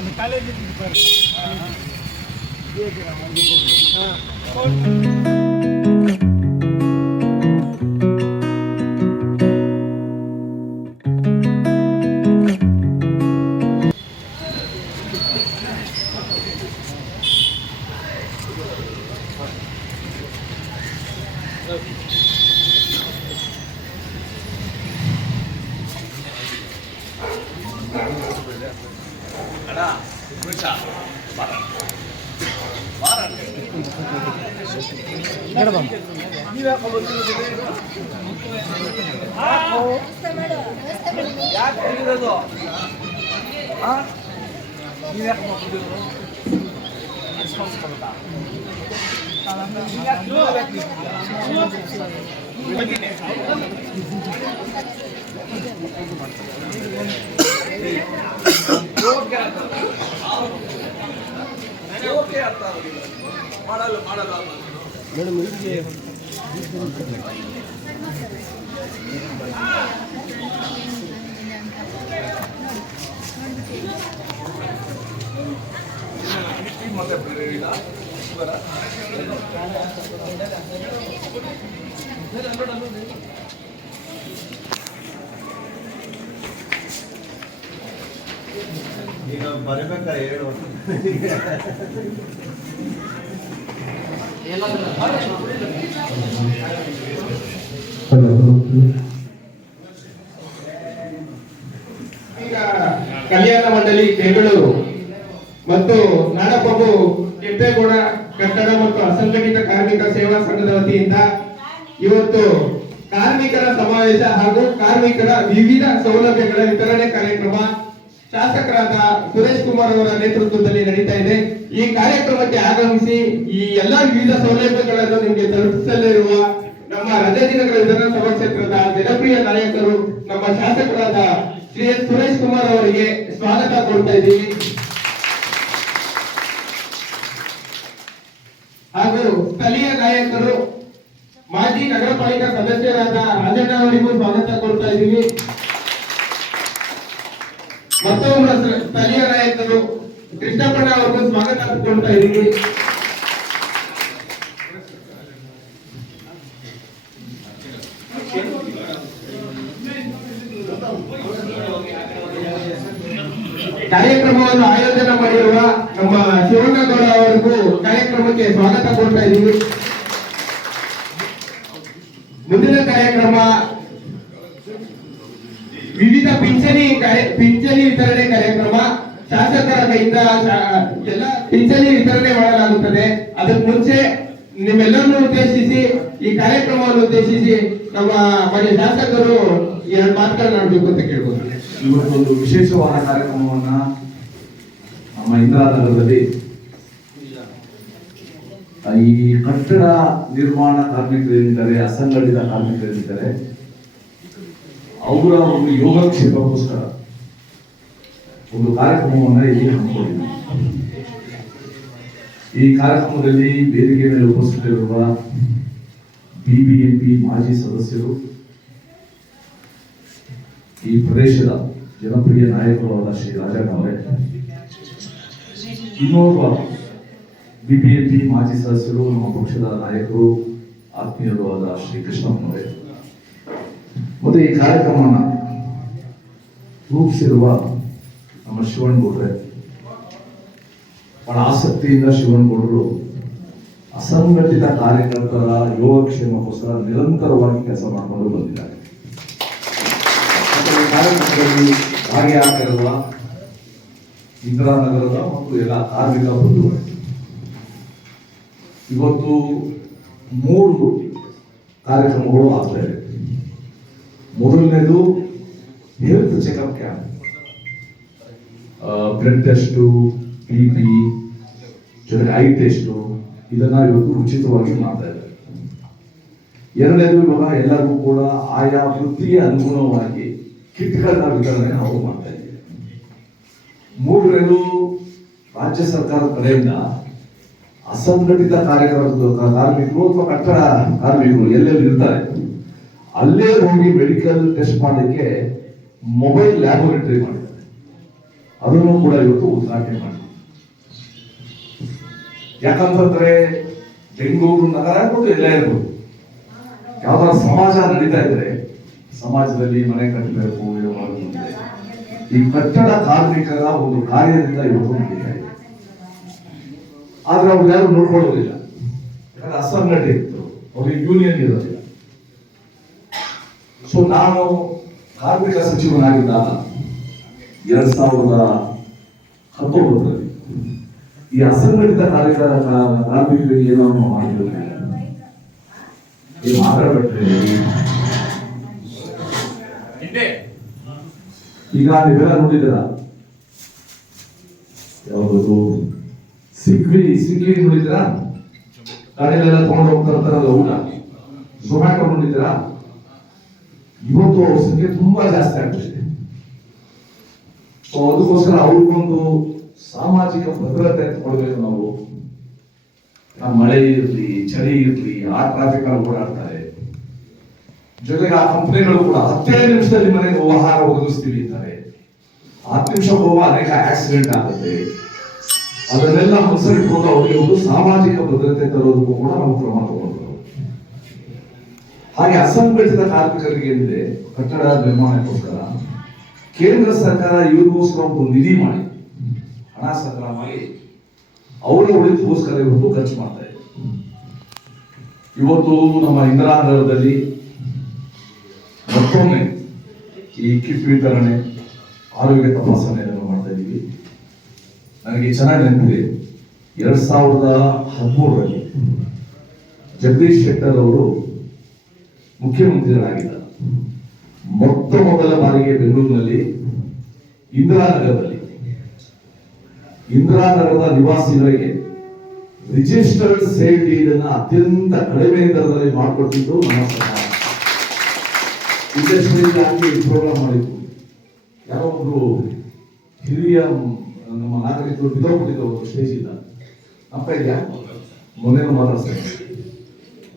அந்த காலேஜ் பாரு. ಈಗ ಬರಬೇಕಾ ಹೇಳು. ಈಗ ಕಲ್ಯಾಣ ಮಂಡಳಿ ಬೆಂಗಳೂರು ಮತ್ತು ನಾಡಪ್ರಭು ಕೆಂಪೇಗೌಡ ಕಟ್ಟಡ ಮತ್ತು ಅಸಂಘಟಿತ ಕಾರ್ಮಿಕ ಸೇವಾ ಸಂಘದ ವತಿಯಿಂದ ಇವತ್ತು ಕಾರ್ಮಿಕರ ಸಮಾವೇಶ ಹಾಗೂ ಕಾರ್ಮಿಕರ ವಿವಿಧ ಸೌಲಭ್ಯಗಳ ವಿತರಣೆ ಕಾರ್ಯಕ್ರಮ ಶಾಸಕರಾದ ಸುರೇಶ್ ಕುಮಾರ್ ಅವರ ನೇತೃತ್ವದಲ್ಲಿ ನಡೀತಾ ಇದೆ. ಈ ಕಾರ್ಯಕ್ರಮಕ್ಕೆ ಆಗಮಿಸಿ ಈ ಎಲ್ಲಾ ವಿವಿಧ ಸೌಲಭ್ಯಗಳನ್ನು ನಿಮಗೆ ತಲುಪಿಸಲಿರುವ ನಮ್ಮ ರಜಾ ದಿನಗಳ ವಿಧಾನಸಭಾ ಕ್ಷೇತ್ರದ ಜನಪ್ರಿಯ ನಾಯಕರು ನಮ್ಮ ಶಾಸಕರಾದ ಶ್ರೀ ಸುರೇಶ್ ಕುಮಾರ್ ಅವರಿಗೆ ಸ್ವಾಗತ ಕೊಡ್ತಾ ಇದ್ದೀವಿ. ಹಾಗೂ ಸ್ಥಳೀಯ ನಾಯಕರು ಮಾಜಿ ನಗರ ಪಾಲಿಕಾ ಸದಸ್ಯರಾದ ರಾಜಣ್ಣ ಅವರಿಗೂ ಸ್ವಾಗತ ಕೊಡ್ತಾ ಇದ್ದೀವಿ. ಮತ್ತೊಬ್ಬರ ಸ್ಥಳೀಯ ನಾಯಕರು ಕೃಷ್ಣಪ್ಪಣ್ಣ ಅವರಿಗೂ ಸ್ವಾಗತ ಕೊಡ್ತಾ ಇದ್ದೀವಿ. ಕಾರ್ಯಕ್ರಮವನ್ನು ಆಯೋಜನೆ ಮಾಡಿರುವ ನಮ್ಮ ಶಿವಣ್ಣಗೌಡ ಅವರಿಗೂ ಕಾರ್ಯಕ್ರಮಕ್ಕೆ ಸ್ವಾಗತ ಕೊಡ್ತಾ ಇದ್ದೀವಿ. ಮುಂದಿನ ಕಾರ್ಯಕ್ರಮ ವಿವಿಧ ಪಿಂಚಣಿ ವಿತರಣೆ ಕಾರ್ಯಕ್ರಮ ಶಾಸಕರ ಕೈಯಿಂದ ಎಲ್ಲ ಪಿಂಚಣಿ ವಿತರಣೆ ಮಾಡಲಾಗುತ್ತದೆ. ಅದಕ್ಕೆ ಮುಂಚೆ ನಿಮ್ಮೆಲ್ಲರನ್ನು ಉದ್ದೇಶಿಸಿ ಈ ಕಾರ್ಯಕ್ರಮವನ್ನು ಉದ್ದೇಶಿಸಿ ನಮ್ಮ ಮನೆ ಶಾಸಕರು ಎರಡು ಮಾತನಾಡಬೇಕು ಅಂತ ಕೇಳ್ಬೋದು. ಇವತ್ತೊಂದು ವಿಶೇಷವಾದ ಕಾರ್ಯಕ್ರಮವನ್ನ ನಮ್ಮ ಇಂದಿರಾನಗರದಲ್ಲಿ ಈ ಕಟ್ಟಡ ನಿರ್ಮಾಣ ಕಾರ್ಮಿಕರೇನಿದ್ದಾರೆ, ಅಸಂಘಟಿತ ಕಾರ್ಮಿಕರೇನಿದ್ದಾರೆ, ಅವರ ಒಂದು ಯೋಗಕ್ಷೇಮಕ್ಕೋಸ್ಕರ ಒಂದು ಕಾರ್ಯಕ್ರಮವನ್ನು ಇಲ್ಲಿ ಹಮ್ಮಿಕೊಂಡಿದ್ದೀವಿ. ಈ ಕಾರ್ಯಕ್ರಮದಲ್ಲಿ ವೇದಿಕೆ ಮೇಲೆ ಉಪಸ್ಥಿತರಿರುವ ಬಿಬಿಎಂಪಿ ಮಾಜಿ ಸದಸ್ಯರು, ಈ ಪ್ರದೇಶದ ಜನಪ್ರಿಯ ನಾಯಕರಾದ ಶ್ರೀ ರಾಜಣ್ಣ ಅವರೇ, ಇನ್ನೋರ್ವ ಬಿಬಿಎಂಪಿ ಮಾಜಿ ಸದಸ್ಯರು, ನಮ್ಮ ಪಕ್ಷದ ನಾಯಕರು, ಆತ್ಮೀಯರು ಆದ ಶ್ರೀ ಕೃಷ್ಣಪ್ಪನವರೇ, ಮತ್ತೆ ಈ ಕಾರ್ಯಕ್ರಮನ ರೂಪಿಸಿರುವ ನಮ್ಮ ಶಿವಣ್ಣಗೌಡ್ರೆ, ಬಹಳ ಆಸಕ್ತಿಯಿಂದ ಶಿವಣ್ಣಗೌಡರು ಅಸಂಘಟಿತ ಕಾರ್ಯಕರ್ತರ ಯೋಗಕ್ಷೇಮಕ್ಕೋಸ್ಕರ ನಿರಂತರವಾಗಿ ಕೆಲಸ ಮಾಡಿಕೊಂಡು ಬಂದಿದ್ದಾರೆ. ಈ ಕಾರ್ಯಕ್ರಮದಲ್ಲಿ ಭಾಗಿಯಾಗಿರುವ ಇಂದಿರಾನಗರದ ಮತ್ತು ಎಲ್ಲ ಕಾರ್ಮಿಕ ಬಂಧುಗಳು, ಇವತ್ತು 3 ಕಾರ್ಯಕ್ರಮಗಳು ಆಗ್ತಾ ಇದೆ. ಮೊದಲನೇದು health checkup camp, blood test, BP, ಜೊತೆಗೆ ಐ ಟೆಸ್ಟು, ಇದನ್ನ ಇವತ್ತು ಉಚಿತವಾಗಿ ಮಾಡ್ತಾ ಇದ್ದಾರೆ. ಎರಡನೇದು, ಇವಾಗ ಎಲ್ಲರಿಗೂ ಕೂಡ ಆಯಾ ವೃತ್ತಿಗೆ ಅನುಗುಣವಾಗಿ ಕಿಟ್ಗಳನ್ನ ವಿತರಣೆ ನಾವು ಮಾಡ್ತಾ ಇದ್ದೀವಿ. ಮೂರನೇದು, ರಾಜ್ಯ ಸರ್ಕಾರದ ಕಡೆಯಿಂದ ಅಸಂಘಟಿತ ಕಾರ್ಮಿಕರು ಅಥವಾ ಕಟ್ಟಡ ಕಾರ್ಮಿಕರು ಎಲ್ಲೆಲ್ಲಿ ಇರ್ತಾರೆ ಅಲ್ಲೇ ಹೋಗಿ ಮೆಡಿಕಲ್ ಟೆಸ್ಟ್ ಮಾಡಲಿಕ್ಕೆ ಮೊಬೈಲ್ ಲ್ಯಾಬೋರೇಟರಿ ಮಾಡಿದ್ದಾರೆ. ಅದನ್ನು ಕೂಡ ಇವತ್ತು ಉದ್ಘಾಟನೆ ಮಾಡಿ. ಯಾಕಂತಂದ್ರೆ ಬೆಂಗಳೂರು ನಗರ ಇರ್ಬೋದು, ಎಲ್ಲ ಇರ್ಬೋದು, ಯಾವ್ದಾರ ಸಮಾಜ ನಡೀತಾ ಇದ್ರೆ ಸಮಾಜದಲ್ಲಿ ಮನೆ ಕಟ್ಟಬೇಕು, ಈ ಕಟ್ಟಡ ಕಾರ್ಮಿಕರ ಒಂದು ಕಾರ್ಯದಿಂದ ಇವತ್ತು ನಡೀತಾ ಇದೆ. ಆದ್ರೆ ಅವ್ರು ಯಾರು ನೋಡ್ಕೊಳ್ಳೋದಿಲ್ಲ, ಯಾಕಂದ್ರೆ ಅಸಂಘಟನೆ ಇತ್ತು, ಅವ್ರಿಗೆ ಯೂನಿಯನ್ ಇರೋದಿಲ್ಲ. ಸೊ ನಾನು ಕಾರ್ಮಿಕ ಸಚಿವನಾಗಿದ್ದಾಗ 2019ರಲ್ಲಿ ಈ ಅಸಂಘಟಿತ ಕಾರ್ಮಿಕರಿಗೆ ಏನೋ ಮಾಡಿರಲಿಲ್ಲ. ಮಾತಾಡ್ಬಿಟ್ರೆ ಈಗ ನೀವೆಲ್ಲ ನೋಡಿದ್ದೀರ, ಯಾವುದು ಸ್ವಿಗ್ಗಿ ನೋಡಿದ್ದೀರಾ? ಗಾಡಿಯಲ್ಲೆಲ್ಲ ತಗೊಂಡು ಹೋಗ್ತಾರಲ್ಲ ಊಟ, ಝೊಮ್ಯಾಟೊ ನೋಡಿದ್ದೀರಾ? ಇವತ್ತು ಅವ್ರ ಸಂಖ್ಯೆ ತುಂಬಾ ಜಾಸ್ತಿ ಆಗ್ತಿದೆ. ಸೊ ಅದಕ್ಕೋಸ್ಕರ ಅವ್ರಿಗೊಂದು ಸಾಮಾಜಿಕ ಭದ್ರತೆ ಕೊಡಬೇಕು ನಾವು. ಮಳೆ ಇರ್ಲಿ, ಚಳಿ ಇರ್ಲಿ, ಆ ಟ್ರಾಫಿಕ್ ಅಲ್ಲಿ ಓಡಾಡ್ತಾರೆ. ಜೊತೆಗೆ ಆ ಕಂಪನಿಗಳು ಕೂಡ 15 ನಿಮಿಷದಲ್ಲಿ ಮನೆಗೆ ಆಹಾರ ಒದಗಿಸ್ತೀವಿ ಅಂತಾರೆ. 10 ನಿಮಿಷ ಹೋಗುವ ಅನೇಕ ಆಕ್ಸಿಡೆಂಟ್ ಆಗುತ್ತೆ. ಅದನ್ನೆಲ್ಲ ಮನಸ್ಸಲ್ಲಿಟ್ಕೊಂಡು ಅವರಿಗೆ ಒಂದು ಸಾಮಾಜಿಕ ಭದ್ರತೆ ತರೋದಕ್ಕೂ ಕೂಡ ನಾವು ಕ್ರಮ ತಗೊಳ್ಬೇಕು. ಹಾಗೆ ಅಸಂಘಟಿತ ಕಾರ್ಮಿಕರಿಗೆ ಏನಿದೆ, ಕಟ್ಟಡ ನಿರ್ಮಾಣಕ್ಕೋಸ್ಕರ ಕೇಂದ್ರ ಸರ್ಕಾರ ಇವ್ರಿಗೋಸ್ಕರ ಒಂದು ನಿಧಿ ಮಾಡಿ, ಹಣ ಸಂಗ್ರಹ ಮಾಡಿ ಅವರ ಉಳಿದಕ್ಕೋಸ್ಕರ ಇವತ್ತು ಖರ್ಚು ಮಾಡ್ತಾ ಇದೆ. ಇವತ್ತು ನಮ್ಮ ಇಂದಿರಾನಗರದಲ್ಲಿ ಮತ್ತೊಮ್ಮೆ ಈ ಕಿಟ್ ವಿತರಣೆ, ಆರೋಗ್ಯ ತಪಾಸಣೆಯನ್ನು ಮಾಡ್ತಾ ಇದ್ದೀವಿ. ನನಗೆ ಚೆನ್ನಾಗಿ ನೆನಪಿದೆ, 2013ರಲ್ಲಿ ಜಗದೀಶ್ ಶೆಟ್ಟರ್ ಅವರು ಮುಖ್ಯಮಂತ್ರಿಗಳಾಗಿದ್ದರು. ಮೊತ್ತ ಮೊದಲ ಬಾರಿಗೆ ಬೆಂಗಳೂರಿನಲ್ಲಿ ಇಂದಿರಾನಗರದ ನಿವಾಸಿಗಳಿಗೆ ರಿಜಿಸ್ಟರ್ಡ್ ಸೇಲ್ ಡೀಡ್ ಅನ್ನ ಅತ್ಯಂತ ಕಡಿಮೆ ದರದಲ್ಲಿ ಮಾಡಿಕೊಟ್ಟಿದ್ದು ನಮ್ಮ ಸರ್ಕಾರ. ಇಂಡಸ್ಟ್ರಿಯಲ್ಲಿ ಪ್ರೋಗ್ರಾಮ್ ಮಾಡಿದ್ದು. ಯಾರೋ ಒಬ್ರು ಹಿರಿಯ ನಮ್ಮ ನಾಗರಿಕರು ಬಿದ್ದೋಗ್ಬಿಟ್ಟಿದ್ದು ಒಂದು ಸ್ಟೇಜ್ ಇಲ್ಲ, ಅಪ್ಪ ಇದೆಯಾ ಮೊನ್ನೆನೂ ಮಾತಾಡ್ತಾರೆ.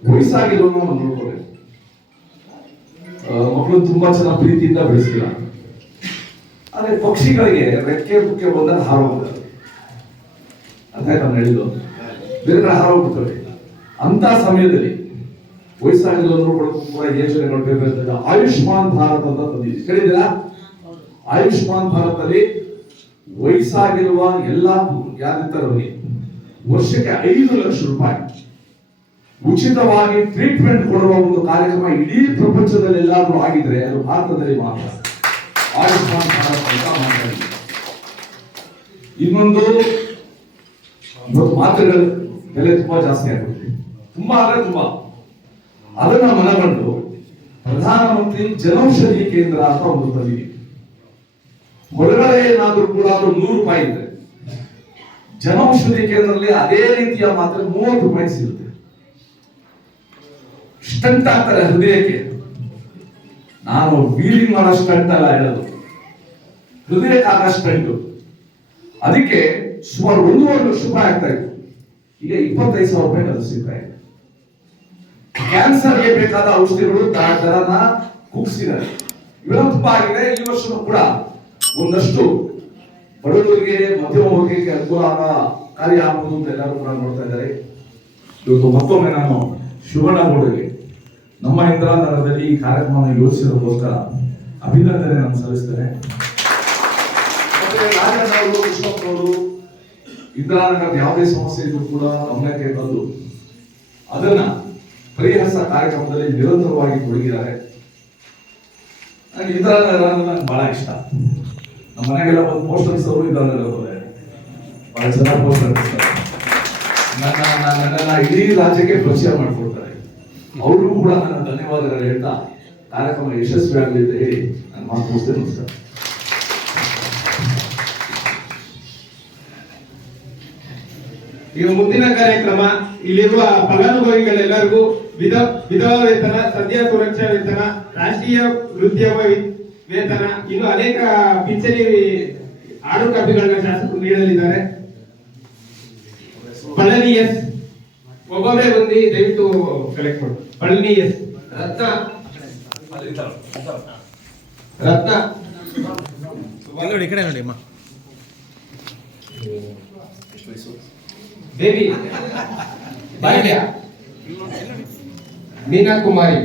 ವಯಸ್ಸಾಗಿರೋನು ನೋಡ್ಕೋಬೇಕು, ಮಕ್ಕಳು ತುಂಬಾ ಚೆನ್ನಾಗಿ ಪ್ರೀತಿಯಿಂದ ಬೆಳೆಸಿಲ್ಲ. ಆದ್ರೆ ಪಕ್ಷಿಗಳಿಗೆ ರೆಕ್ಕೆ ಬುಕ್ಕೆ ಬಂದಾಗ ಹಾರೋಗ್ತಾರೆ ಅಂತ ನಾನು ಹೇಳಿದ್ದು, ಬೇರೆ ಕಡೆ ಹಾರೋಗ್ಬಿಡ್ತವೆ. ಅಂತ ಸಮಯದಲ್ಲಿ ವಯಸ್ಸಾಗಿರೋರು ಕೂಡ ಯೋಚನೆಗಳು ಬೇಕಾದ್ರೆ ಆಯುಷ್ಮಾನ್ ಭಾರತ್ ಅಂತ ತಂದಿದ್ದೀವಿ. ಕೇಳಿದ್ದೀರಾ? ಆಯುಷ್ಮಾನ್ ಭಾರತದಲ್ಲಿ ವಯಸ್ಸಾಗಿರುವ ಎಲ್ಲಾ ಯಾರಿದ್ದವರಿಗೆ ವರ್ಷಕ್ಕೆ 5 ಲಕ್ಷ ರೂಪಾಯಿ ಉಚಿತವಾಗಿ ಟ್ರೀಟ್ಮೆಂಟ್ ಕೊಡುವ ಒಂದು ಕಾರ್ಯಕ್ರಮ ಇಡೀ ಪ್ರಪಂಚದಲ್ಲಿ ಎಲ್ಲಾದ್ರೂ ಆಗಿದ್ರೆ ಅದು ಭಾರತದಲ್ಲಿ ಮಾತ್ರ. ಆಯುಷ್ಮಾನ್ ಭಾರತ್ ಅಂತ ಮಾತಾಡಿದೆ. ಇನ್ನೊಂದು, ಮಾತ್ರೆಗಳ ಬೆಲೆ ತುಂಬಾ ಜಾಸ್ತಿ ಆಗುತ್ತೆ, ತುಂಬಾ ಅಂದ್ರೆ ತುಂಬಾ. ಅದನ್ನ ಮನಗಂಡು ಪ್ರಧಾನಮಂತ್ರಿ ಜನೌಷಧಿ ಕೇಂದ್ರ ಅಂತ ಒಂದು ತಂದಿದೆ. ಹೊರಗಡೆ ಏನಾದ್ರೂ ಕೂಡ ಅದು 100 ರೂಪಾಯಿ ಇದ್ರೆ, ಜನೌಷಧಿ ಕೇಂದ್ರದಲ್ಲಿ ಅದೇ ರೀತಿಯ ಮಾತ್ರೆ 30 ರೂಪಾಯಿ ಸಿಗುತ್ತೆ. ಸ್ಟಂಟ್ ಆಗ್ತಾರೆ ಹೃದಯಕ್ಕೆ. ನಾನು ವೀಲಿಂಗ್ ಮಾಡೋ ಸ್ಟಂಟ್ ಅಲ್ಲ ಹೇಳೋದು, ಹೃದಯಕ್ಕಾಗ ಸ್ಟಂಟ್. ಅದಕ್ಕೆ ಸುಮಾರು 1.5 ಲಕ್ಷ ರೂಪಾಯಿ ಆಗ್ತಾ ಇತ್ತು, ಈಗ 25,000 ರೂಪಾಯಿ ಅದು ಸಿಗ್ತಾ ಇದೆ. ಕ್ಯಾನ್ಸರ್ಗೆ ಬೇಕಾದ ಔಷಧಿಗಳು ದರನ ಕುಗ್ಸಿದ್ದಾರೆ. ಇವೆಲ್ಲ ತುಂಬಾ ಆಗಿದೆ. ಈ ವರ್ಷ ಕೂಡ ಒಂದಷ್ಟು ಬಡವರಿಗೆ, ಮಧ್ಯಮ ವರ್ಗಕ್ಕೆ ಅನುಕೂಲ ಕಾರ್ಯ ಆಗುವುದು ಅಂತ ಎಲ್ಲರೂ ಕೂಡ ನೋಡ್ತಾ ಇದ್ದಾರೆ. ಇವತ್ತು ಮತ್ತೊಮ್ಮೆ ನಾನು ಶಿವಣ್ಣಗೌಡರಿಗೆ ನಮ್ಮ ಇಂದಿರಾನಗರದಲ್ಲಿ ಈ ಕಾರ್ಯಕ್ರಮವನ್ನು ಯೋಜಿಸಿರೋದಕ್ಕೋಸ್ಕರ ಅಭಿನಂದನೆ ನಾನು ಸಲ್ಲಿಸ್ತೇನೆ. ರಾಜಣ್ಣವರು, ಕೃಷ್ಣಪ್ಪನವರು ಇಂದಿರಾನಗರದ ಯಾವುದೇ ಸಮಸ್ಯೆ ಇದ್ರೂ ಕೂಡ ಗಮನಕ್ಕೆ ತಂದು ಅದನ್ನ ಪರಿಹರಿಸ ಕಾರ್ಯಕ್ರಮದಲ್ಲಿ ನಿರಂತರವಾಗಿ ತೊಡಗಿದ್ದಾರೆ. ನನಗೆ ಇಂದಿರಾನಗರ ನನಗೆ ಬಹಳ ಇಷ್ಟ. ನಮ್ಮ ಮನೆಗೆಲ್ಲ ಒಂದು ಪೋಸ್ಟರ್ಸ್ ಅವರು ಇಂದಿರಾನಗರದವರೇ, ಬಹಳ ಚೆನ್ನಾಗಿ ಪೋಸ್ಟರ್ ಅಂಟಿಸ್ತಾರೆ. ನನ್ನನ್ನ ಇಡೀ ರಾಜ್ಯಕ್ಕೆ ಪರಿಚಯ ಮಾಡಿಕೊಡ್ತಾರೆ. ಅವ್ರಿಗೂ ಕೂಡ ನನ್ನ ಧನ್ಯವಾದಗಳು ಹೇಳ್ತಾ ಕಾರ್ಯಕ್ರಮ ಯಶಸ್ವಿ ಆಗಲಿ ಅಂತ ಹೇಳಿ ನಾನು ಮಾತು ಮುಗಿಸ್ತೇನೆ. ನಮಸ್ಕಾರ. ಈಗ ಮುಂದಿನ ಕಾರ್ಯಕ್ರಮ, ಇಲ್ಲಿರುವ ಫಲಾನುಭವಿಗಳೆಲ್ಲರಿಗೂ ವಿಧವಾ ವೇತನ, ಸದ್ಯ ಸುರಕ್ಷಾ ವೇತನ, ರಾಷ್ಟ್ರೀಯ ವೃದ್ಧಾಪ್ಯ ವೇತನ, ಇನ್ನು ಅನೇಕ ಪಿಂಚಣಿ ಆರು ಕಾಪಿಗಳನ್ನ ಶಾಸಕರು ನೀಡಲಿದ್ದಾರೆ. ಪಳನಿ ಎಸ್ ಒಬ್ಬೊಬ್ಬರೇ ಬಂದು ದಯವಿಟ್ಟು ಕಲೆಕ್ಟ್ ಮಾಡಿ. ಪಳನಿ ಎಸ್, ರತ್ನ ನೋಡಿ ಈ ಕಡೆ ನೋಡಿ ಅಮ್ಮ. ದೇವಿ ಭಾಗ್ಯ ಮೀನಾ ಕುಮಾರಿ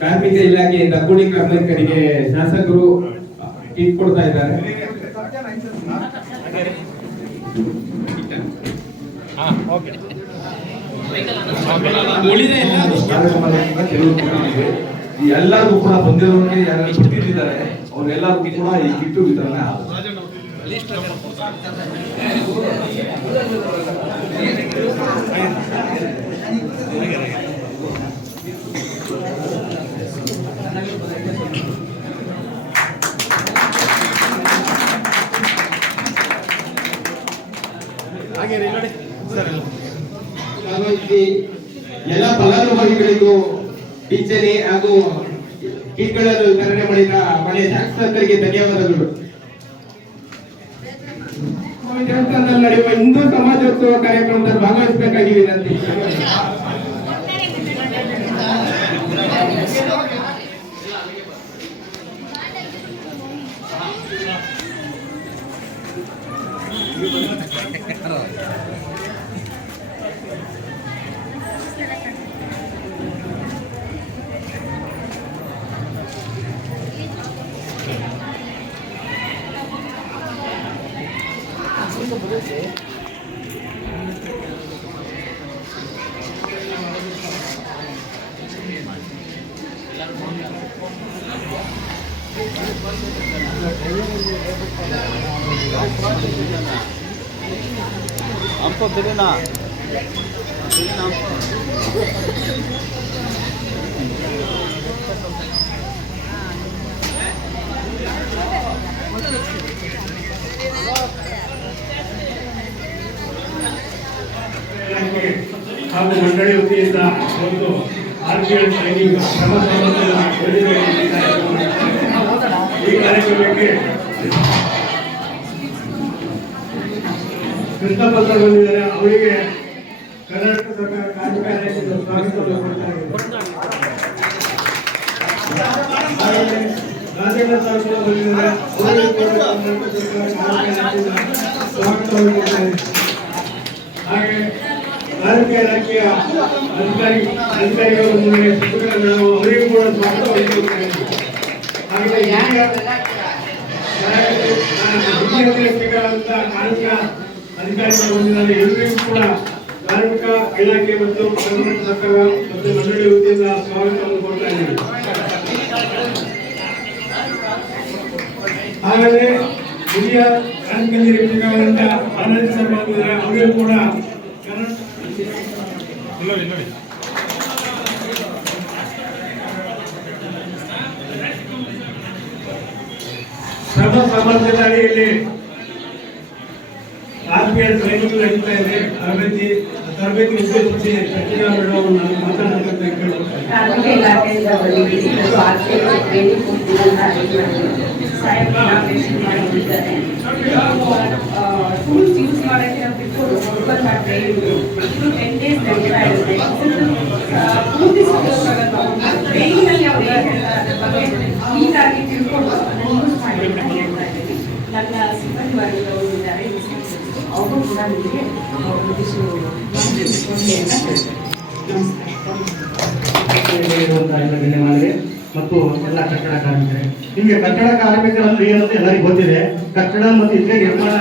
ಕಾರ್ಮಿಕ ಇಲಾಖೆಯಿಂದ ಕೂಲಿ ಕಾರ್ಮಿಕರಿಗೆ ಶಾಸಕರು ಕಿಟ್ ಕೊಡ್ತಾ ಇದ್ದಾರೆ. ಎಲ್ಲರಿಗೂ ಕೂಡ ಬಂದಿರೋರಿಗೆ ಯಾರು ಬಿಟ್ಟಿದ್ದಾರೆ ಅವರೆಲ್ಲರಿಗೂ ಕೂಡ ಈ ಕಿಟ್ಟು ವಿತರಣೆ ಆಗುತ್ತೆ. ಎಲ್ಲ ಫಲಾನುಭವಿಗಳಿಗೂ ಪಿಂಚಣಿ ಹಾಗೂ ಕಿಟ್ಗಳನ್ನು ವಿತರಣೆ ಮಾಡಿದ ಮನೆಯ ಶಾಸಕರಿಗೆ ಧನ್ಯವಾದಗಳು. ದೇವಸ್ಥಾನದಲ್ಲಿ ನಡೆಯುವ ಹಿಂದೂ ಸಮಾಜೋತ್ಸವ ಕಾರ್ಯಕ್ರಮದಲ್ಲಿ ಭಾಗವಹಿಸಬೇಕಾಗಿ ವಿನಂತಿ. हमको दिले ना ಹಾಗೂ ಮಂಡಳಿ ವತಿಯಿಂದ ಒಂದು RPL ಟ್ರೈನಿಂಗ್ ಈ ಕಾರ್ಯಕ್ರಮಕ್ಕೆ ಕೃಷ್ಣಪತ್ರ ಬಂದಿದ್ದಾರೆ. ಅವರಿಗೆ ಕರ್ನಾಟಕ ಸರ್ಕಾರ ಕಾರ್ಮಿಕ ಇಲಾಖೆಯಿಂದ ಸ್ವಾಗತವನ್ನು ಕೊಡ್ತಾರೆ. ರಾಜೇಂದ್ರ ಸರ್ ಕೂಡ ಬಂದಿದ್ದಾರೆ. ಅವರಿಗೆ ಕೂಡ ಕರ್ನಾಟಕ ಸರ್ಕಾರ ಕಾರ್ಮಿಕ ಇಲಾಖೆಯಿಂದ ಸ್ವಾಗತವನ್ನು ಕೊಡ್ತಾರೆ. ಹಾಗೆ ಕಾರ್ಮಿಕ ಇಲಾಖೆಯ ಅಧಿಕಾರಿಗಳು ನಾವು ಅವರಿಗೂ ಕೂಡ ಸ್ವಾಗತವನ್ನು ಕೊಡ್ತೇವೆ. ಹಾಗೆ ಬೇಕಾದಂತ ಕಾರ್ಮಿಕ ಅಧಿಕಾರಿಗಳು ಬಂದಿದ್ದಾರೆ. ಎಲ್ಲರಿಗೂ ಕೂಡ ಕಾರ್ಮಿಕ ಇಲಾಖೆ ಮತ್ತು ಕರ್ನಾಟಕ ಸರ್ಕಾರ ಮತ್ತು ಮಂಡಳಿ ವತಿಯಿಂದ ಸ್ವಾಗತವನ್ನು ಕೊಡ್ತಾ ಇದ್ದೀವಿ. ಹಾಗಾದ್ರೆ ಹಿರಿಯ ಕಾರ್ಮಿಕರಿಗೆ ಬೇಕಾದಂತ ಆನಂದ ಸರ್ ಬಂದಿದ್ದಾರೆ. ಅವರಿಗೂ ಕೂಡ ಶ್ರಮ ಸಾಮರ್ಥ್ಯದ ಅಡಿಯಲ್ಲಿ RPL ಟ್ರೈನಿಂಗ್ ನಡೀತಾ ಇದೆ. ತರಬೇತಿ ಉದ್ದೇಶಿಸಿ ಸಚಿವ ಮೇಡಮ್ ನಾನು ಮಾತನಾಡಬೇಕಂತ ಕೇಳ್ಕೊಳ್ತೇನೆ. ಕಾರ್ಮಿಕ ಇಲಾಖೆಯಿಂದ ಬಂದಿದ್ದೀವಿ. RPL ಟ್ರೈನಿಂಗ್ ಮಾಡಿದ್ದಾರೆ. ಟೂಲ್ಸ್ ಯೂಸ್ ಮಾಡೋಕ್ಕೆ ಬಿಟ್ಟು ಸ್ವಲ್ಪ ಟ್ರೈನಿಂಗು 10 days ನಡೀತಾ ಇರುತ್ತೆ. ಪೂರ್ತಿ ಟ್ರೈನಿಂಗಲ್ಲಿ ಅವ್ರು ಏನು ಹೇಳ್ತಾರೆ ಅದ್ರ ಬಗ್ಗೆ ನೀಟಾಗಿ ತಿಳ್ಕೊಂಡು ಅದನ್ನು ಯೂಸ್ ಮಾಡಿ ಅಂತ ಹೇಳ್ತಾ ಇದ್ದೀವಿ. ನನ್ನ ಸಿಬ್ಬಂದಿ ವರ್ಗದವರು ಇದ್ದಾರೆ, ಅವರು ಕೂಡ ನಿಮಗೆ ಮತ್ತು ಎಲ್ಲ ಕಟ್ಟಡ ಕಾರ್ಮಿಕರೇ, ನಿಮಗೆ ಕಟ್ಟಡ ಕಾರ್ಮಿಕರಂದ್ರೆ ಏನಂತ ಎಲ್ಲರಿಗೂ ಗೊತ್ತಿದೆ. ಕಟ್ಟಡ ಮತ್ತು ಇತರೆ ನಿರ್ಮಾಣ